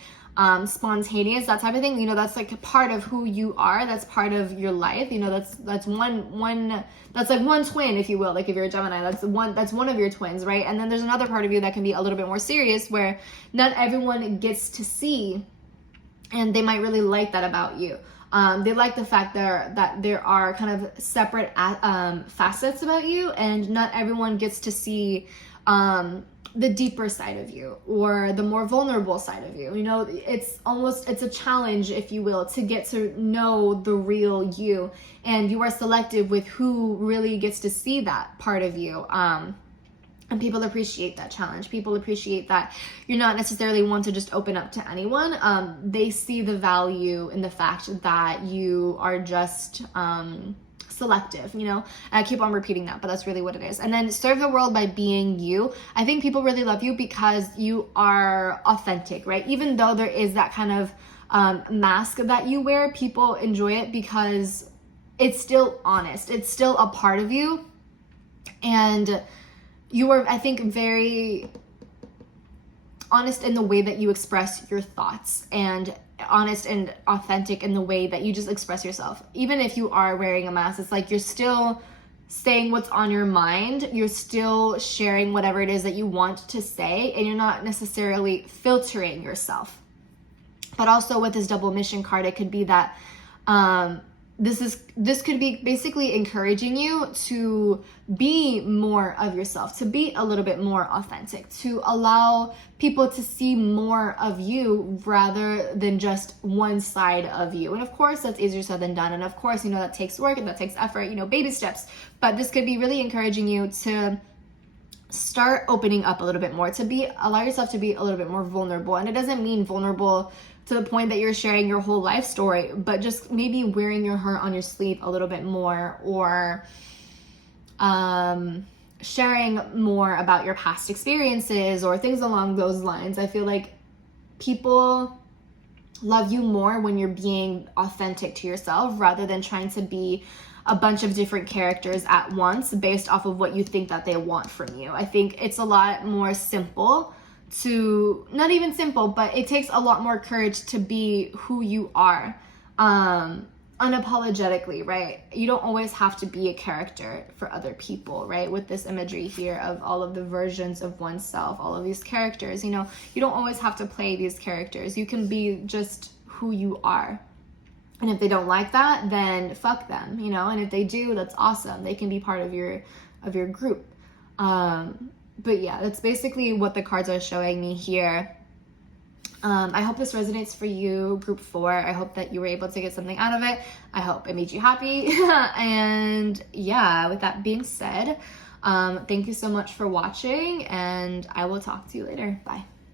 spontaneous, that type of thing. You know, that's like a part of who you are. That's part of your life. You know, that's one that's like one twin, if you will. Like if you're a Gemini, that's one of your twins, right? And then there's another part of you that can be a little bit more serious, where not everyone gets to see, and they might really like that about you. They like the fact that there are kind of separate facets about you, and not everyone gets to see the deeper side of you, or the more vulnerable side of you. You know, it's a challenge, if you will, to get to know the real you, and you are selective with who really gets to see that part of you. And people appreciate that challenge. People appreciate that you're not necessarily one to just open up to anyone. They see the value in the fact that you are just selective, you know. And I keep on repeating that, but that's really what it is. And then serve the world by being you. I think people really love you because you are authentic, right? Even though there is that kind of mask that you wear, people enjoy it because it's still honest. It's still a part of you. And you are, I think, very honest in the way that you express your thoughts, and honest and authentic in the way that you just express yourself. Even if you are wearing a mask, it's like you're still saying what's on your mind. You're still sharing whatever it is that you want to say, and you're not necessarily filtering yourself. But also with this double mission card, it could be that this could be basically encouraging you to be more of yourself, to be a little bit more authentic, to allow people to see more of you rather than just one side of you. And of course, that's easier said than done. And of course, you know, that takes work and that takes effort, you know, baby steps. But this could be really encouraging you to start opening up a little bit more, allow yourself to be a little bit more vulnerable. And it doesn't mean vulnerable to the point that you're sharing your whole life story, but just maybe wearing your heart on your sleeve a little bit more, or sharing more about your past experiences or things along those lines. I feel like people love you more when you're being authentic to yourself, rather than trying to be a bunch of different characters at once based off of what you think that they want from you. I think it's a lot more simple to, not even simple, but it takes a lot more courage to be who you are, unapologetically, right? You don't always have to be a character for other people, right? With this imagery here of all of the versions of oneself, all of these characters, you know, you don't always have to play these characters. You can be just who you are. And if they don't like that, then fuck them, you know? And if they do, that's awesome. They can be part of your group. But yeah, that's basically what the cards are showing me here. I hope this resonates for you, group 4. I hope that you were able to get something out of it. I hope it made you happy. And yeah, with that being said, thank you so much for watching, and I will talk to you later. Bye.